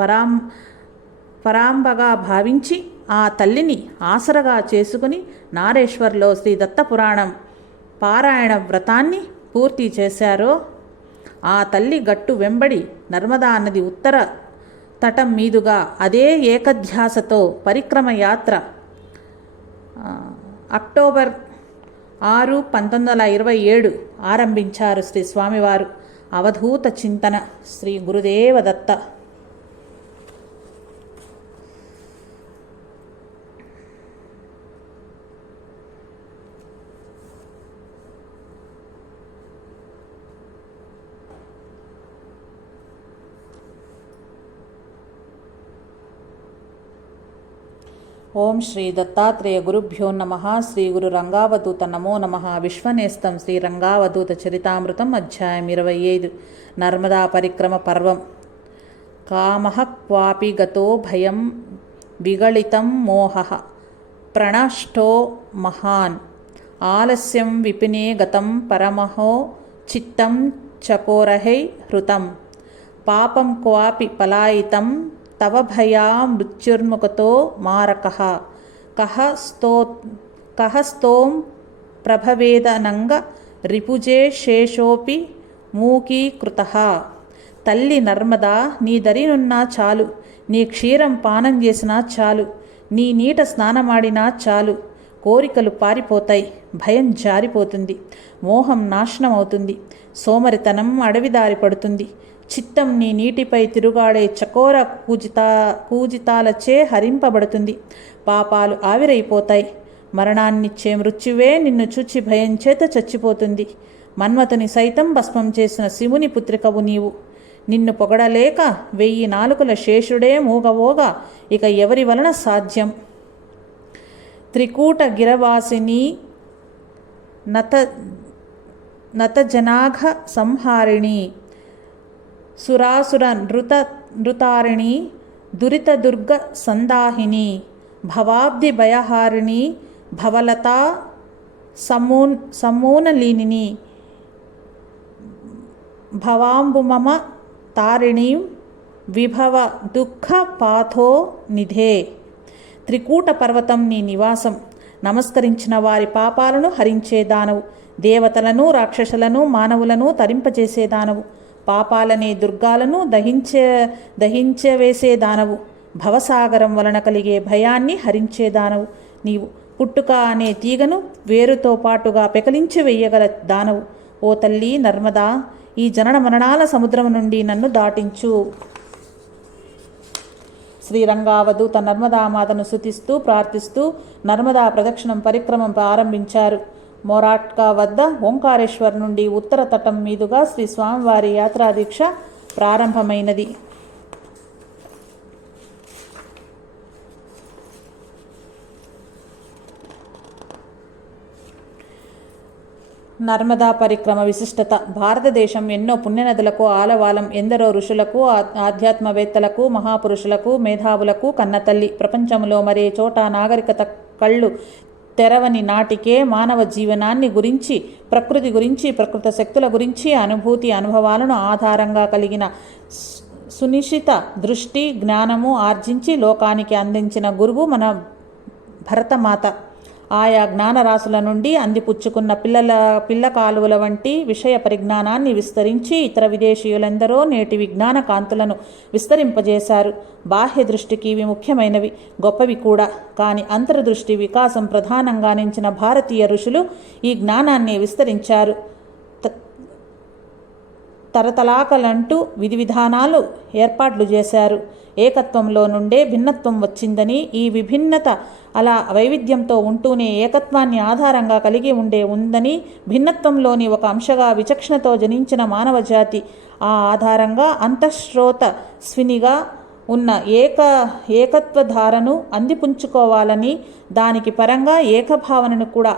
పరాంబగా భావించి ఆ తల్లిని ఆసరగా చేసుకుని నారేశ్వర్లో శ్రీ దత్తపురాణం పారాయణ వ్రతాన్ని పూర్తి చేశారో ఆ తల్లి గట్టు వెంబడి నర్మదా నది ఉత్తర తటం మీదుగా అదే ఏకధ్యాసతో పరిక్రమ యాత్ర అక్టోబర్ 6, 1927 ఆరంభించారు శ్రీ స్వామివారు. అవధూత చింతన శ్రీ గురుదేవ దత్త. ఓం శ్రీ దత్తాత్రేయ గురుభ్యో నమః. శ్రీ గురు రంగావధూత నమో నమః. విశ్వనేస్తం శ్రీ రంగావధూత చరితామృతం అధ్యాయం 25 నర్మదా పరిక్రమ పర్వం. కామః క్వాపి గతో భయం విగళితం మోహః ప్రణష్టో మహాన్ ఆలస్యం విపినే గతం పరమహో చిత్తం చకోరహై హృతం పాపం క్వాపి పలాయితం తవ భయా మృత్యుర్ముఖతో మారకః కః స్తోం ప్రభవేదనంగ రిపుజే శేషోపి మూకీకృతః. తల్లి నర్మదా, నీ దరినున్నా చాలు, నీ క్షీరం పానం చేసినా చాలు, నీ నీట స్నానమాడినా చాలు, కోరికలు పారిపోతాయి, భయం జారిపోతుంది, మోహం నాశనమవుతుంది, సోమరితనం అడవిదారి పడుతుంది, చిత్తం నీ నీటిపై తిరుగాడే చకోర కూజితాలచే హరింపబడుతుంది, పాపాలు ఆవిరైపోతాయి, మరణాన్నిచ్చే మృత్యువే నిన్ను చూచి భయం చేత చచ్చిపోతుంది. మన్మథుని సైతం భస్మం చేసిన శివుని పుత్రికవు నీవు. నిన్ను పొగడలేక 1000 నాలుకల శేషుడే మూగవోగా ఇక ఎవరి వలన సాధ్యం? త్రికూట గిరవాసిని నతజనాఘ సంహారిణి సురాసుర నృతారిణి దురిత దుర్గ సందాహిని భవాబ్ది భయహారిణి భవలతా సమూనలీనిని భవాంబుమమ తారిణీం విభవ దుఃఖ పాథో నిధే. త్రికూట పర్వతం నీ నివాసం. నమస్కరించిన వారి పాపాలను హరించేదానవు. దేవతలను, రాక్షసులను, మానవులను తరింపజేసేదానవు. పాపాలనే దుర్గాలను దహించవేసేదానవు. భవసాగరం వలన కలిగే భయాన్ని హరించేదానవు నీవు. పుట్టుక అనే తీగను వేరుతో పాటుగా పెకలించి వెయ్యగల దానవు. ఓ తల్లి నర్మదా, ఈ జనన మరణాల సముద్రం నుండి నన్ను దాటించు. శ్రీరంగావధూత నర్మదామాతను స్తుతిస్తూ ప్రార్థిస్తూ నర్మదా ప్రదక్షిణం పరిక్రమం ప్రారంభించారు. మొరాట్కా వద్ద ఓంకారేశ్వర్ నుండి ఉత్తర తటం మీదుగా శ్రీ స్వామివారి యాత్రాదీక్ష ప్రారంభమైనది. నర్మదా పరిక్రమ విశిష్టత. భారతదేశం ఎన్నో పుణ్యనదులకు ఆలవాలం. ఎందరో ఋషులకు, ఆధ్యాత్మవేత్తలకు, మహాపురుషులకు, మేధావులకు కన్నతల్లి. ప్రపంచంలో మరే చోట నాగరికత కళ్ళు తెరవని నాటికే మానవ జీవనాన్ని గురించి, ప్రకృతి గురించి, ప్రకృత శక్తుల గురించి అనుభూతి అనుభవాలను ఆధారంగా కలిగిన సునిశ్చిత దృష్టి జ్ఞానము ఆర్జించి లోకానికి అందించిన గురువు మన భరతమాత. ఆయా జ్ఞానరాశుల నుండి అందిపుచ్చుకున్న పిల్ల కాలువల వంటి విషయ పరిజ్ఞానాన్ని విస్తరించి ఇతర విదేశీయులందరూ నేటి విజ్ఞాన కాంతులను విస్తరింపజేశారు. బాహ్య దృష్టికి ఇవి ముఖ్యమైనవి, గొప్పవి కూడా. కానీ అంతర్దృష్టి వికాసం ప్రధానంగా నించిన భారతీయ ఋషులు ఈ జ్ఞానాన్ని విస్తరించారు. తరతలాకలంటూ విధి విధానాలు ఏర్పాట్లు చేశారు. ఏకత్వంలో నుండే భిన్నత్వం వచ్చిందని, ఈ విభిన్నత అలా వైవిధ్యంతో ఉంటూనే ఏకత్వాన్ని ఆధారంగా కలిగి ఉందని, భిన్నత్వంలోని ఒక అంశగా విచక్షణతో జనించిన మానవజాతి ఆ ఆధారంగా అంతఃశ్రోత స్వినిగా ఉన్న ఏకత్వధారను అందిపుంచుకోవాలని, దానికి పరంగా ఏకభావనను కూడా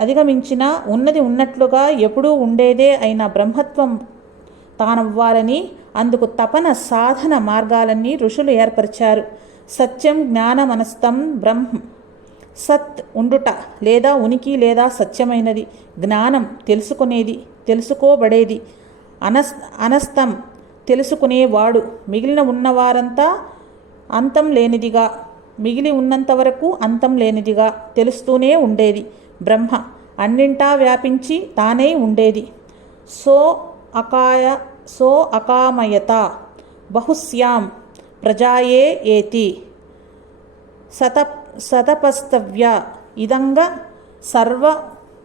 అధిగమించిన ఉన్నది ఉన్నట్లుగా ఎప్పుడూ ఉండేదే అయిన బ్రహ్మత్వం తానవ్వాలని, అందుకు తపన సాధన మార్గాలన్నీ ఋషులు ఏర్పరిచారు. సత్యం జ్ఞానమనస్తం బ్రహ్మ. సత్ ఉండుట లేదా ఉనికి లేదా సత్యమైనది. జ్ఞానం తెలుసుకునేది, తెలుసుకోబడేది. అనస్తం తెలుసుకునేవాడు. మిగిలిన ఉన్నవారంతా అంతం లేనిదిగా, మిగిలి ఉన్నంత వరకు అంతం లేనిదిగా తెలుస్తూనే ఉండేది. బ్రహ్మ అన్నింటా వ్యాపించి తానే ఉండేది. సో అకామయత బహుశ్యాం ప్రజాయే ఏతి సతపస్తవ్య ఇదంగ సర్వమసృజత్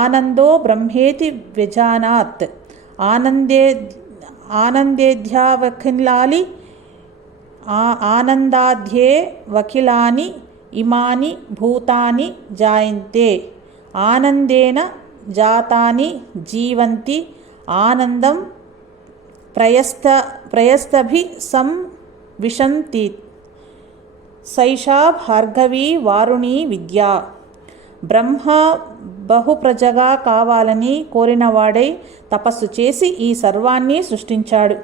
ఆనందో బ్రహ్మేతి వ్యజానాత్ ఆనందేధ్యావఖిలాలి ఆనందాధ్యే వఖిలాని ఇమాని భూతాని జాయంతే ఆనందేన జాతాని జీవంతి ఆనందం ప్రయస్తభి సంవిశంతి సైషా భార్గవీ వారుణీ విద్య. బ్రహ్మ బహుప్రజగా కావాలని కోరినవాడై తపస్సు చేసి ఈ సర్వాన్ని సృష్టించాడు.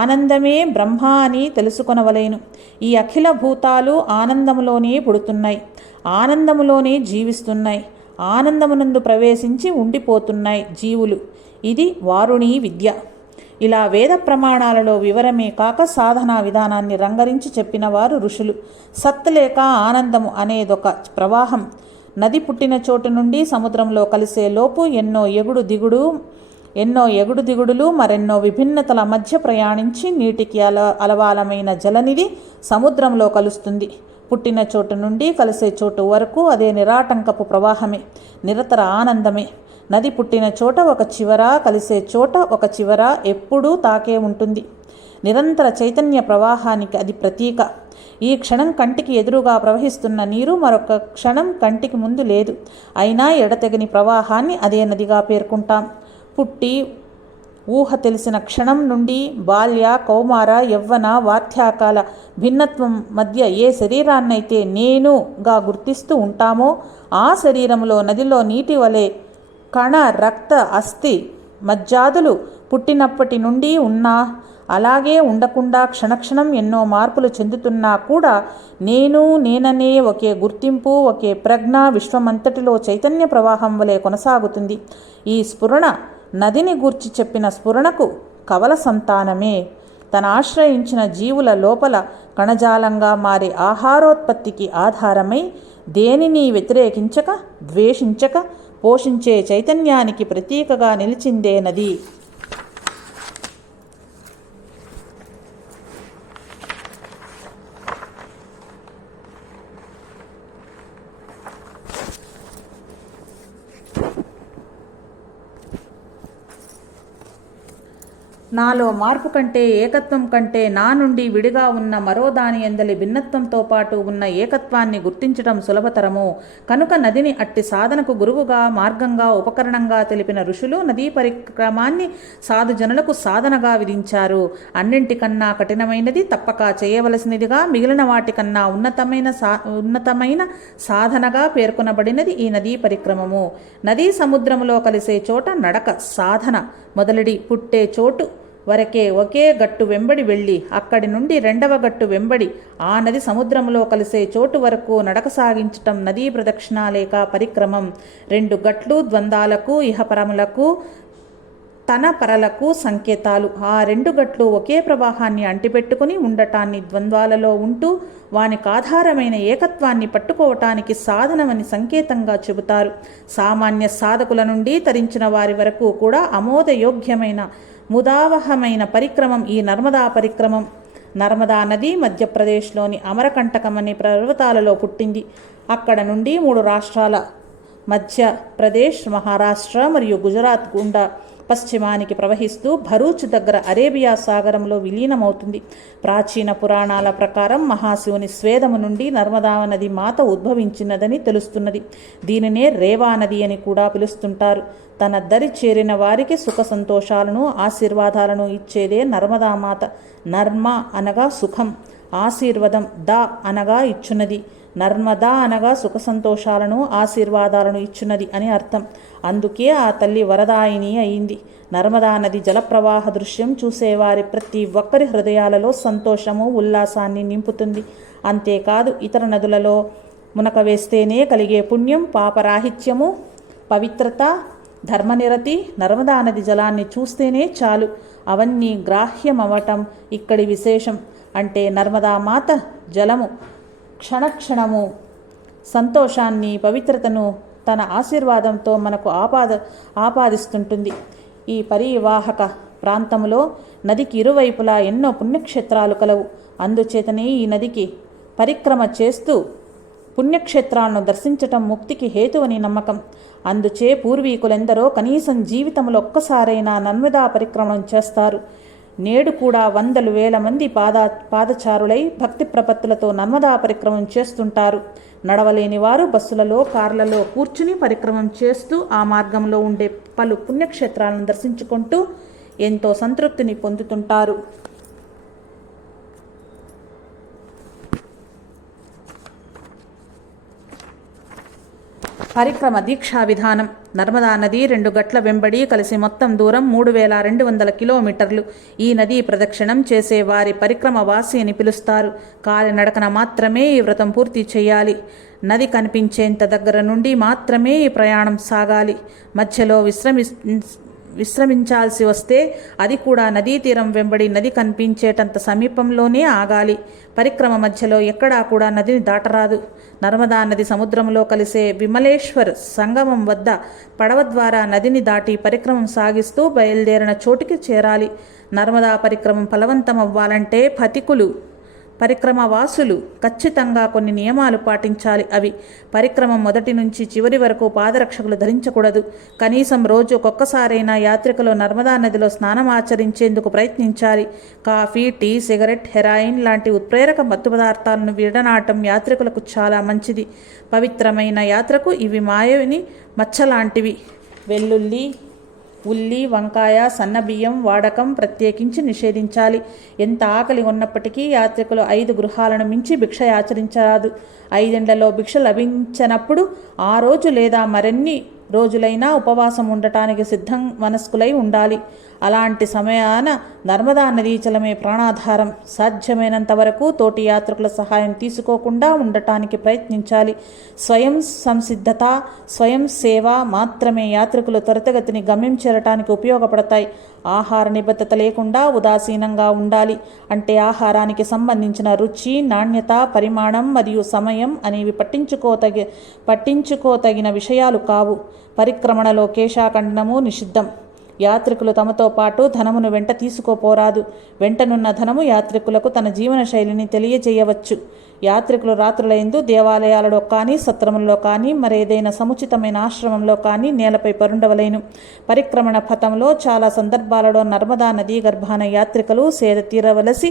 ఆనందమే బ్రహ్మ అని తెలుసుకొనవలేను. ఈ అఖిల భూతాలు ఆనందములోనే పుడుతున్నాయి, ఆనందములోనే జీవిస్తున్నాయి, ఆనందమునందు ప్రవేశించి ఉండిపోతున్నాయి జీవులు. ఇది వారుణీ విద్య. ఇలా వేద ప్రమాణాలలో వివరమే కాక సాధనా విధానాన్ని రంగరించి చెప్పినవారు ఋషులు. సత్ లేక ఆనందము అనేదొక ప్రవాహం. నది పుట్టిన చోటు నుండి సముద్రంలో కలిసే లోపు ఎన్నో ఎగుడు దిగుడులు మరెన్నో విభిన్నతల మధ్య ప్రయాణించి నీటికి అలవాలమైన జలనిధి సముద్రంలో కలుస్తుంది. పుట్టిన చోటు నుండి కలిసే చోటు వరకు అదే నిరాటంకపు ప్రవాహమే, నిరతర ఆనందమే. నది పుట్టిన చోట ఒక చివర, కలిసే చోట ఒక చివర ఎప్పుడూ తాకే ఉంటుంది. నిరంతర చైతన్య ప్రవాహానికి అది ప్రతీక. ఈ క్షణం కంటికి ఎదురుగా ప్రవహిస్తున్న నీరు మరొక క్షణం కంటికి ముందు లేదు. అయినా ఎడతెగని ప్రవాహాన్ని అదే నదిగా పేర్కొంటాం. పుట్టి ఊహ తెలిసిన క్షణం నుండి బాల్య, కౌమార, యవ్వన, వార్ధక్యాల భిన్నత్వం మధ్య ఏ శరీరాన్నైతే నేనుగా గుర్తిస్తూ ఉంటామో ఆ శరీరంలో నదిలో నీటి వలె కణ, రక్త, అస్థి, మజ్జాదులు పుట్టినప్పటి నుండి ఉన్నా, అలాగే ఉండకుండా క్షణక్షణం ఎన్నో మార్పులు చెందుతున్నా కూడా నేననే ఒకే గుర్తింపు, ఒకే ప్రజ్ఞ విశ్వమంతటిలో చైతన్య ప్రవాహం వలె కొనసాగుతుంది. ఈ స్ఫురణ నదిని గూర్చి చెప్పిన స్ఫురణకు కవల సంతానమే. తన ఆశ్రయించిన జీవుల లోపల కణజాలంగా మారే ఆహారోత్పత్తికి ఆధారమై దేనిని వ్యతిరేకించక, ద్వేషించక పోషించే చైతన్యానికి ప్రతీకగా నిలిచిందే నది. నాలో మార్పు కంటే, ఏకత్వం కంటే నా నుండి విడిగా ఉన్న మరో దాని ఎందలి భిన్నత్వంతో పాటు ఉన్న ఏకత్వాన్ని గుర్తించడం సులభతరము. కనుక నదిని అట్టి సాధనకు గురువుగా, మార్గంగా, ఉపకరణంగా తెలిపిన ఋషులు నదీ పరిక్రమాన్ని సాధుజనులకు సాధనగా విధించారు. అన్నింటికన్నా కఠినమైనది, తప్పక చేయవలసినదిగా, మిగిలిన వాటికన్నా ఉన్నతమైన సాధనగా పేర్కొనబడినది ఈ నదీ పరిక్రమము. నదీ సముద్రములో కలిసే చోట నడక సాధన మొదలడి పుట్టే చోటు వరకే ఒకే గట్టు వెంబడి వెళ్ళి అక్కడి నుండి రెండవ గట్టు వెంబడి ఆ నది సముద్రంలో కలిసే చోటు వరకు నడక సాగించటం నదీ ప్రదక్షిణ లేక పరిక్రమం. రెండు గట్లు ద్వంద్వాలకు, ఇహపరములకు, తన పరలకు సంకేతాలు. ఆ రెండు గట్లు ఒకే ప్రవాహాన్ని అంటిపెట్టుకుని ఉండటాన్ని, ద్వంద్వాలలో ఉంటూ వానికి ఆధారమైన ఏకత్వాన్ని పట్టుకోవటానికి సాధనమని సంకేతంగా చెబుతారు. సామాన్య సాధకుల నుండి తరించిన వారి వరకు కూడా ఆమోదయోగ్యమైన ముదావహమైన పరిక్రమం ఈ నర్మదా పరిక్రమం. నర్మదా నది మధ్యప్రదేశ్లోని అమరకంటకం అనే పర్వతాలలో పుట్టింది. అక్కడ నుండి 3 రాష్ట్రాల మధ్యప్రదేశ్, మహారాష్ట్ర మరియు గుజరాత్ గుండా పశ్చిమానికి ప్రవహిస్తూ భరూచ్ దగ్గర అరేబియా సాగరంలో విలీనమవుతుంది. ప్రాచీన పురాణాల ప్రకారం మహాశివుని స్వేదము నుండి నర్మదా నది మాత ఉద్భవించినదని తెలుస్తున్నది. దీనినే రేవా నది అని కూడా పిలుస్తుంటారు. తన దరి చేరిన వారికి సుఖ సంతోషాలను, ఆశీర్వాదాలను ఇచ్చేదే నర్మదా మాత. నర్మ అనగా సుఖం, ఆశీర్వదం, దా అనగా ఇచ్చున్నది. నర్మదా అనగా సుఖ సంతోషాలను, ఆశీర్వాదాలను ఇచ్చున్నది అని అర్థం. అందుకే ఆ తల్లి వరదాయిని అయింది. నర్మదా నది జలప్రవాహ దృశ్యం చూసేవారి ప్రతి ఒక్కరి హృదయాలలో సంతోషము, ఉల్లాసాన్ని నింపుతుంది. అంతేకాదు ఇతర నదులలో మునక వేస్తేనే కలిగే పుణ్యం, పాపరాహిత్యము, పవిత్రత, ధర్మనిరతి నర్మదా నది జలాన్ని చూస్తేనే చాలు. అవన్నీ గ్రాహ్యమవటం ఇక్కడి విశేషం. అంటే నర్మదా మాత జలము క్షణక్షణము సంతోషాన్ని, పవిత్రతను తన ఆశీర్వాదంతో మనకు ఆపాదిస్తుంటుంది. ఈ పరివాహక ప్రాంతంలో నదికి ఇరువైపులా ఎన్నో పుణ్యక్షేత్రాలు కలవు. అందుచేతనే ఈ నదికి పరిక్రమ చేస్తూ పుణ్యక్షేత్రాలను దర్శించటం ముక్తికి హేతువని నమ్మకం. అందుచే పూర్వీకులెందరో కనీసం జీవితంలో ఒక్కసారైనా నర్మదా పరిక్రమణం చేస్తారు. నేడు కూడా వందలు వేల మంది పాదచారులై భక్తి ప్రపత్తులతో నర్మదా పరిక్రమం చేస్తుంటారు. నడవలేని వారు బస్సులలో, కార్లలో కూర్చుని పరిక్రమం చేస్తూ ఆ మార్గంలో ఉండే పలు పుణ్యక్షేత్రాలను దర్శించుకుంటూ ఎంతో సంతృప్తిని పొందుతుంటారు. పరిక్రమ దీక్షా విధానం. నర్మదా నది 2 గట్ల వెంబడి కలిసి మొత్తం దూరం 3200 కిలోమీటర్లు. ఈ నదీ ప్రదక్షిణం చేసే వారి పరిక్రమ వాసి అని పిలుస్తారు. కాలినడకన మాత్రమే ఈ వ్రతం పూర్తి చేయాలి. నది కనిపించేంత దగ్గర నుండి మాత్రమే ఈ ప్రయాణం సాగాలి. మధ్యలో విశ్రమించాల్సి వస్తే అది కూడా నదీ తీరం వెంబడి నది కనిపించేటంత సమీపంలోనే ఆగాలి. పరిక్రమ మధ్యలో ఎక్కడా కూడా నదిని దాటరాదు. నర్మదా నది సముద్రంలో కలిసే విమలేశ్వర్ సంగమం వద్ద పడవ ద్వారా నదిని దాటి పరిక్రమం సాగిస్తూ బయలుదేరిన చోటుకి చేరాలి. నర్మదా పరిక్రమం ఫలవంతం అవ్వాలంటే పథికులు పరిక్రమ వాసులు ఖచ్చితంగా కొన్ని నియమాలు పాటించాలి. అవి: పరిక్రమం మొదటి నుంచి చివరి వరకు పాదరక్షకులు ధరించకూడదు. కనీసం రోజుకొక్కసారైనా యాత్రికులు నర్మదా నదిలో స్నానం ఆచరించేందుకు ప్రయత్నించాలి. కాఫీ, టీ, సిగరెట్, హెరాయిన్ లాంటి ఉత్ప్రేరక మత్తు పదార్థాలను విడనాటం యాత్రికులకు చాలా మంచిది. పవిత్రమైన యాత్రకు ఇవి మాయని మచ్చలాంటివి. వెల్లుల్లి, ఉల్లి, వంకాయ, సన్నబియ్యం వాడకం ప్రత్యేకించి నిషేధించాలి. ఎంత ఆకలి ఉన్నప్పటికీ యాత్రికులు 5 గృహాలను మించి భిక్ష యాచరించరాదు. 5 ఇండ్లలో భిక్ష లభించనప్పుడు ఆ రోజు లేదా మరెన్ని రోజులైనా ఉపవాసం ఉండటానికి సిద్ధం మనస్కులై ఉండాలి. అలాంటి సమయాన నర్మదా నదీ జలమే ప్రాణాధారం. సాధ్యమైనంత వరకు తోటి యాత్రికుల సహాయం తీసుకోకుండా ఉండటానికి ప్రయత్నించాలి. స్వయం సంసిద్ధత, స్వయం సేవ మాత్రమే యాత్రికులు త్వరితగతిని గమ్యం చేరటానికి ఉపయోగపడతాయి. ఆహార నిబద్ధత లేకుండా ఉదాసీనంగా ఉండాలి. అంటే ఆహారానికి సంబంధించిన రుచి, నాణ్యత, పరిమాణం మరియు సమయం అనేవి పట్టించుకోతగిన విషయాలు కావు. పరిక్రమణలో కేశాఖండనము నిషిద్ధం. యాత్రికులు తమతో పాటు ధనమును వెంట తీసుకోపోరాదు. వెంటనున్న ధనము యాత్రికులకు తన జీవన శైలిని తెలియజేయవచ్చు. యాత్రికులు రాత్రులయందు దేవాలయాలలో కానీ, సత్రములలో కానీ, మరేదైనా సముచితమైన ఆశ్రమంలో కానీ నేలపై పరుండవలేను. పరిక్రమణ పథంలో చాలా సందర్భాలలో నర్మదా నదీ గర్భాన యాత్రికులు సేద తీరవలసి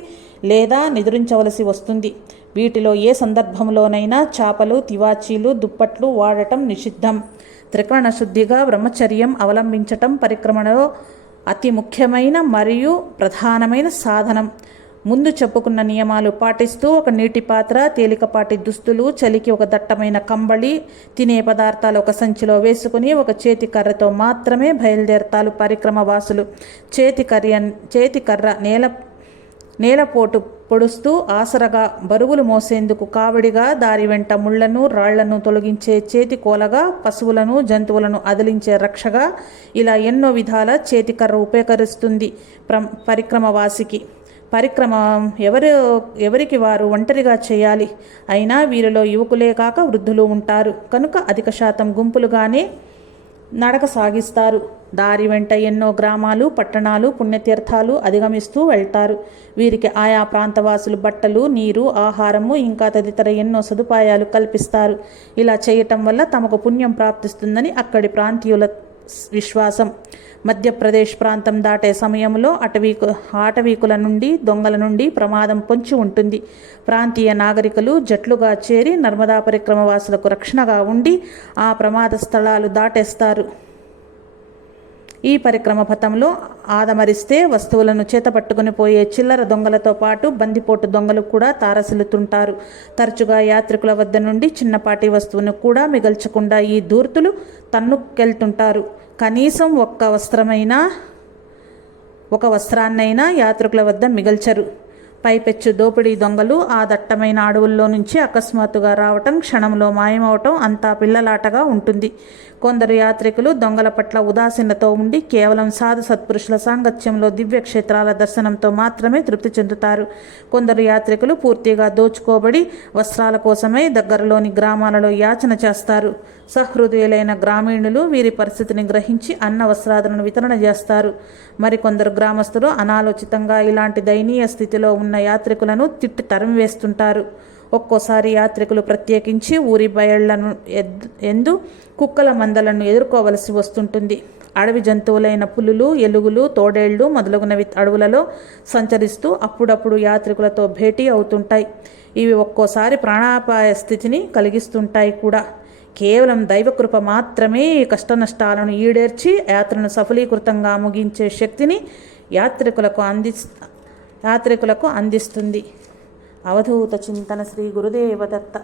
లేదా నిద్రించవలసి వస్తుంది. వీటిలో ఏ సందర్భంలోనైనా చాపలు, తివాచీలు, దుప్పట్లు వాడటం నిషిద్ధం. త్రికరణ శుద్ధిగా బ్రహ్మచర్యం అవలంబించటం పరిక్రమణలో అతి ముఖ్యమైన మరియు ప్రధానమైన సాధనం. ముందు చెప్పుకున్న నియమాలు పాటిస్తూ ఒక నీటి పాత్ర, తేలికపాటి దుస్తులు, చలికి ఒక దట్టమైన కంబళి, తినే పదార్థాలు ఒక సంచిలో వేసుకుని ఒక చేతికర్రతో మాత్రమే బయలుదేరతారు పరిక్రమ వాసులు. చేతికర్ర నేలపోటు పొడుస్తూ ఆసరగా, బరువులు మోసేందుకు కావడిగా, దారి వెంట ముళ్లను, రాళ్లను తొలగించే చేతి కోలగా, పశువులను, జంతువులను అదిలించే రక్షగా, ఇలా ఎన్నో విధాల చేతికర్ర ఉపయోగిస్తుంది పరిక్రమవాసికి. పరిక్రమం ఎవరికి వారు ఒంటరిగా చేయాలి. అయినా వీరిలో యువకులే కాక వృద్ధులు ఉంటారు కనుక అధిక శాతం గుంపులుగానే నడక సాగిస్తారు. దారి వెంట ఎన్నో గ్రామాలు, పట్టణాలు, పుణ్యతీర్థాలు అధిగమిస్తూ వెళ్తారు. వీరికి ఆయా ప్రాంతవాసులు బట్టలు, నీరు, ఆహారము ఇంకా తదితర ఎన్నో సదుపాయాలు కల్పిస్తారు. ఇలా చేయటం వల్ల తమకు పుణ్యం ప్రాప్తిస్తుందని అక్కడి ప్రాంతీయుల విశ్వాసం. మధ్యప్రదేశ్ ప్రాంతం దాటే సమయంలో ఆటవీకుల నుండి, దొంగల నుండి ప్రమాదం పొంచి ఉంటుంది. ప్రాంతీయ నాగరికులు జట్లుగా చేరి నర్మదా పరిక్రమ వాసులకు రక్షణగా ఉండి ఆ ప్రమాద స్థలాలు దాటేస్తారు. ఈ పరిక్రమ పథంలో ఆదమరిస్తే వస్తువులను చేతపట్టుకుని పోయే చిల్లర దొంగలతో పాటు బందిపోటు దొంగలు కూడా తారసిల్లుతుంటారు. తరచుగా యాత్రికుల వద్ద నుండి చిన్నపాటి వస్తువును కూడా మిగల్చకుండా ఈ ధూర్తులు తన్నుకెళ్తుంటారు. కనీసం ఒక వస్త్రాన్నైనా యాత్రికుల వద్ద మిగల్చరు. పైపెచ్చు దోపిడీ దొంగలు ఆ దట్టమైన అడవుల్లో నుంచి అకస్మాత్తుగా రావటం, క్షణంలో మాయమవటం అంతా పిల్లలాటగా ఉంటుంది. కొందరు యాత్రికులు దొంగల పట్ల ఉదాసీనతో ఉండి కేవలం సాధు సత్పురుషుల సాంగత్యంలో దివ్యక్షేత్రాల దర్శనంతో మాత్రమే తృప్తి చెందుతారు. కొందరు యాత్రికులు పూర్తిగా దోచుకోబడి వస్త్రాల కోసమై దగ్గరలోని గ్రామాలలో యాచన చేస్తారు. సహృదయులైన గ్రామీణులు వీరి పరిస్థితిని గ్రహించి అన్న వస్త్రాదులను వితరణ చేస్తారు. మరికొందరు గ్రామస్తులు అనాలోచితంగా ఇలాంటి దయనీయ స్థితిలో ఉన్న యాత్రికులను తిట్టి తరిమివేస్తుంటారు. ఒక్కోసారి యాత్రికులు ప్రత్యేకించి ఊరి బయళ్లను ఎందు కుక్కల మందలను ఎదుర్కోవలసి వస్తుంటుంది. అడవి జంతువులైన పులులు, ఎలుగులు, తోడేళ్లు మొదలగునవి అడవులలో సంచరిస్తూ అప్పుడప్పుడు యాత్రికులతో భేటీ అవుతుంటాయి. ఇవి ఒక్కోసారి ప్రాణాపాయ స్థితిని కలిగిస్తుంటాయి కూడా. కేవలం దైవకృప మాత్రమే కష్టనష్టాలను ఈడేర్చి యాత్రను సఫలీకృతంగా ముగించే శక్తిని యాత్రికులకు అందిస్తుంది. అవధూత చింతన శ్రీ గురుదేవ దత్త.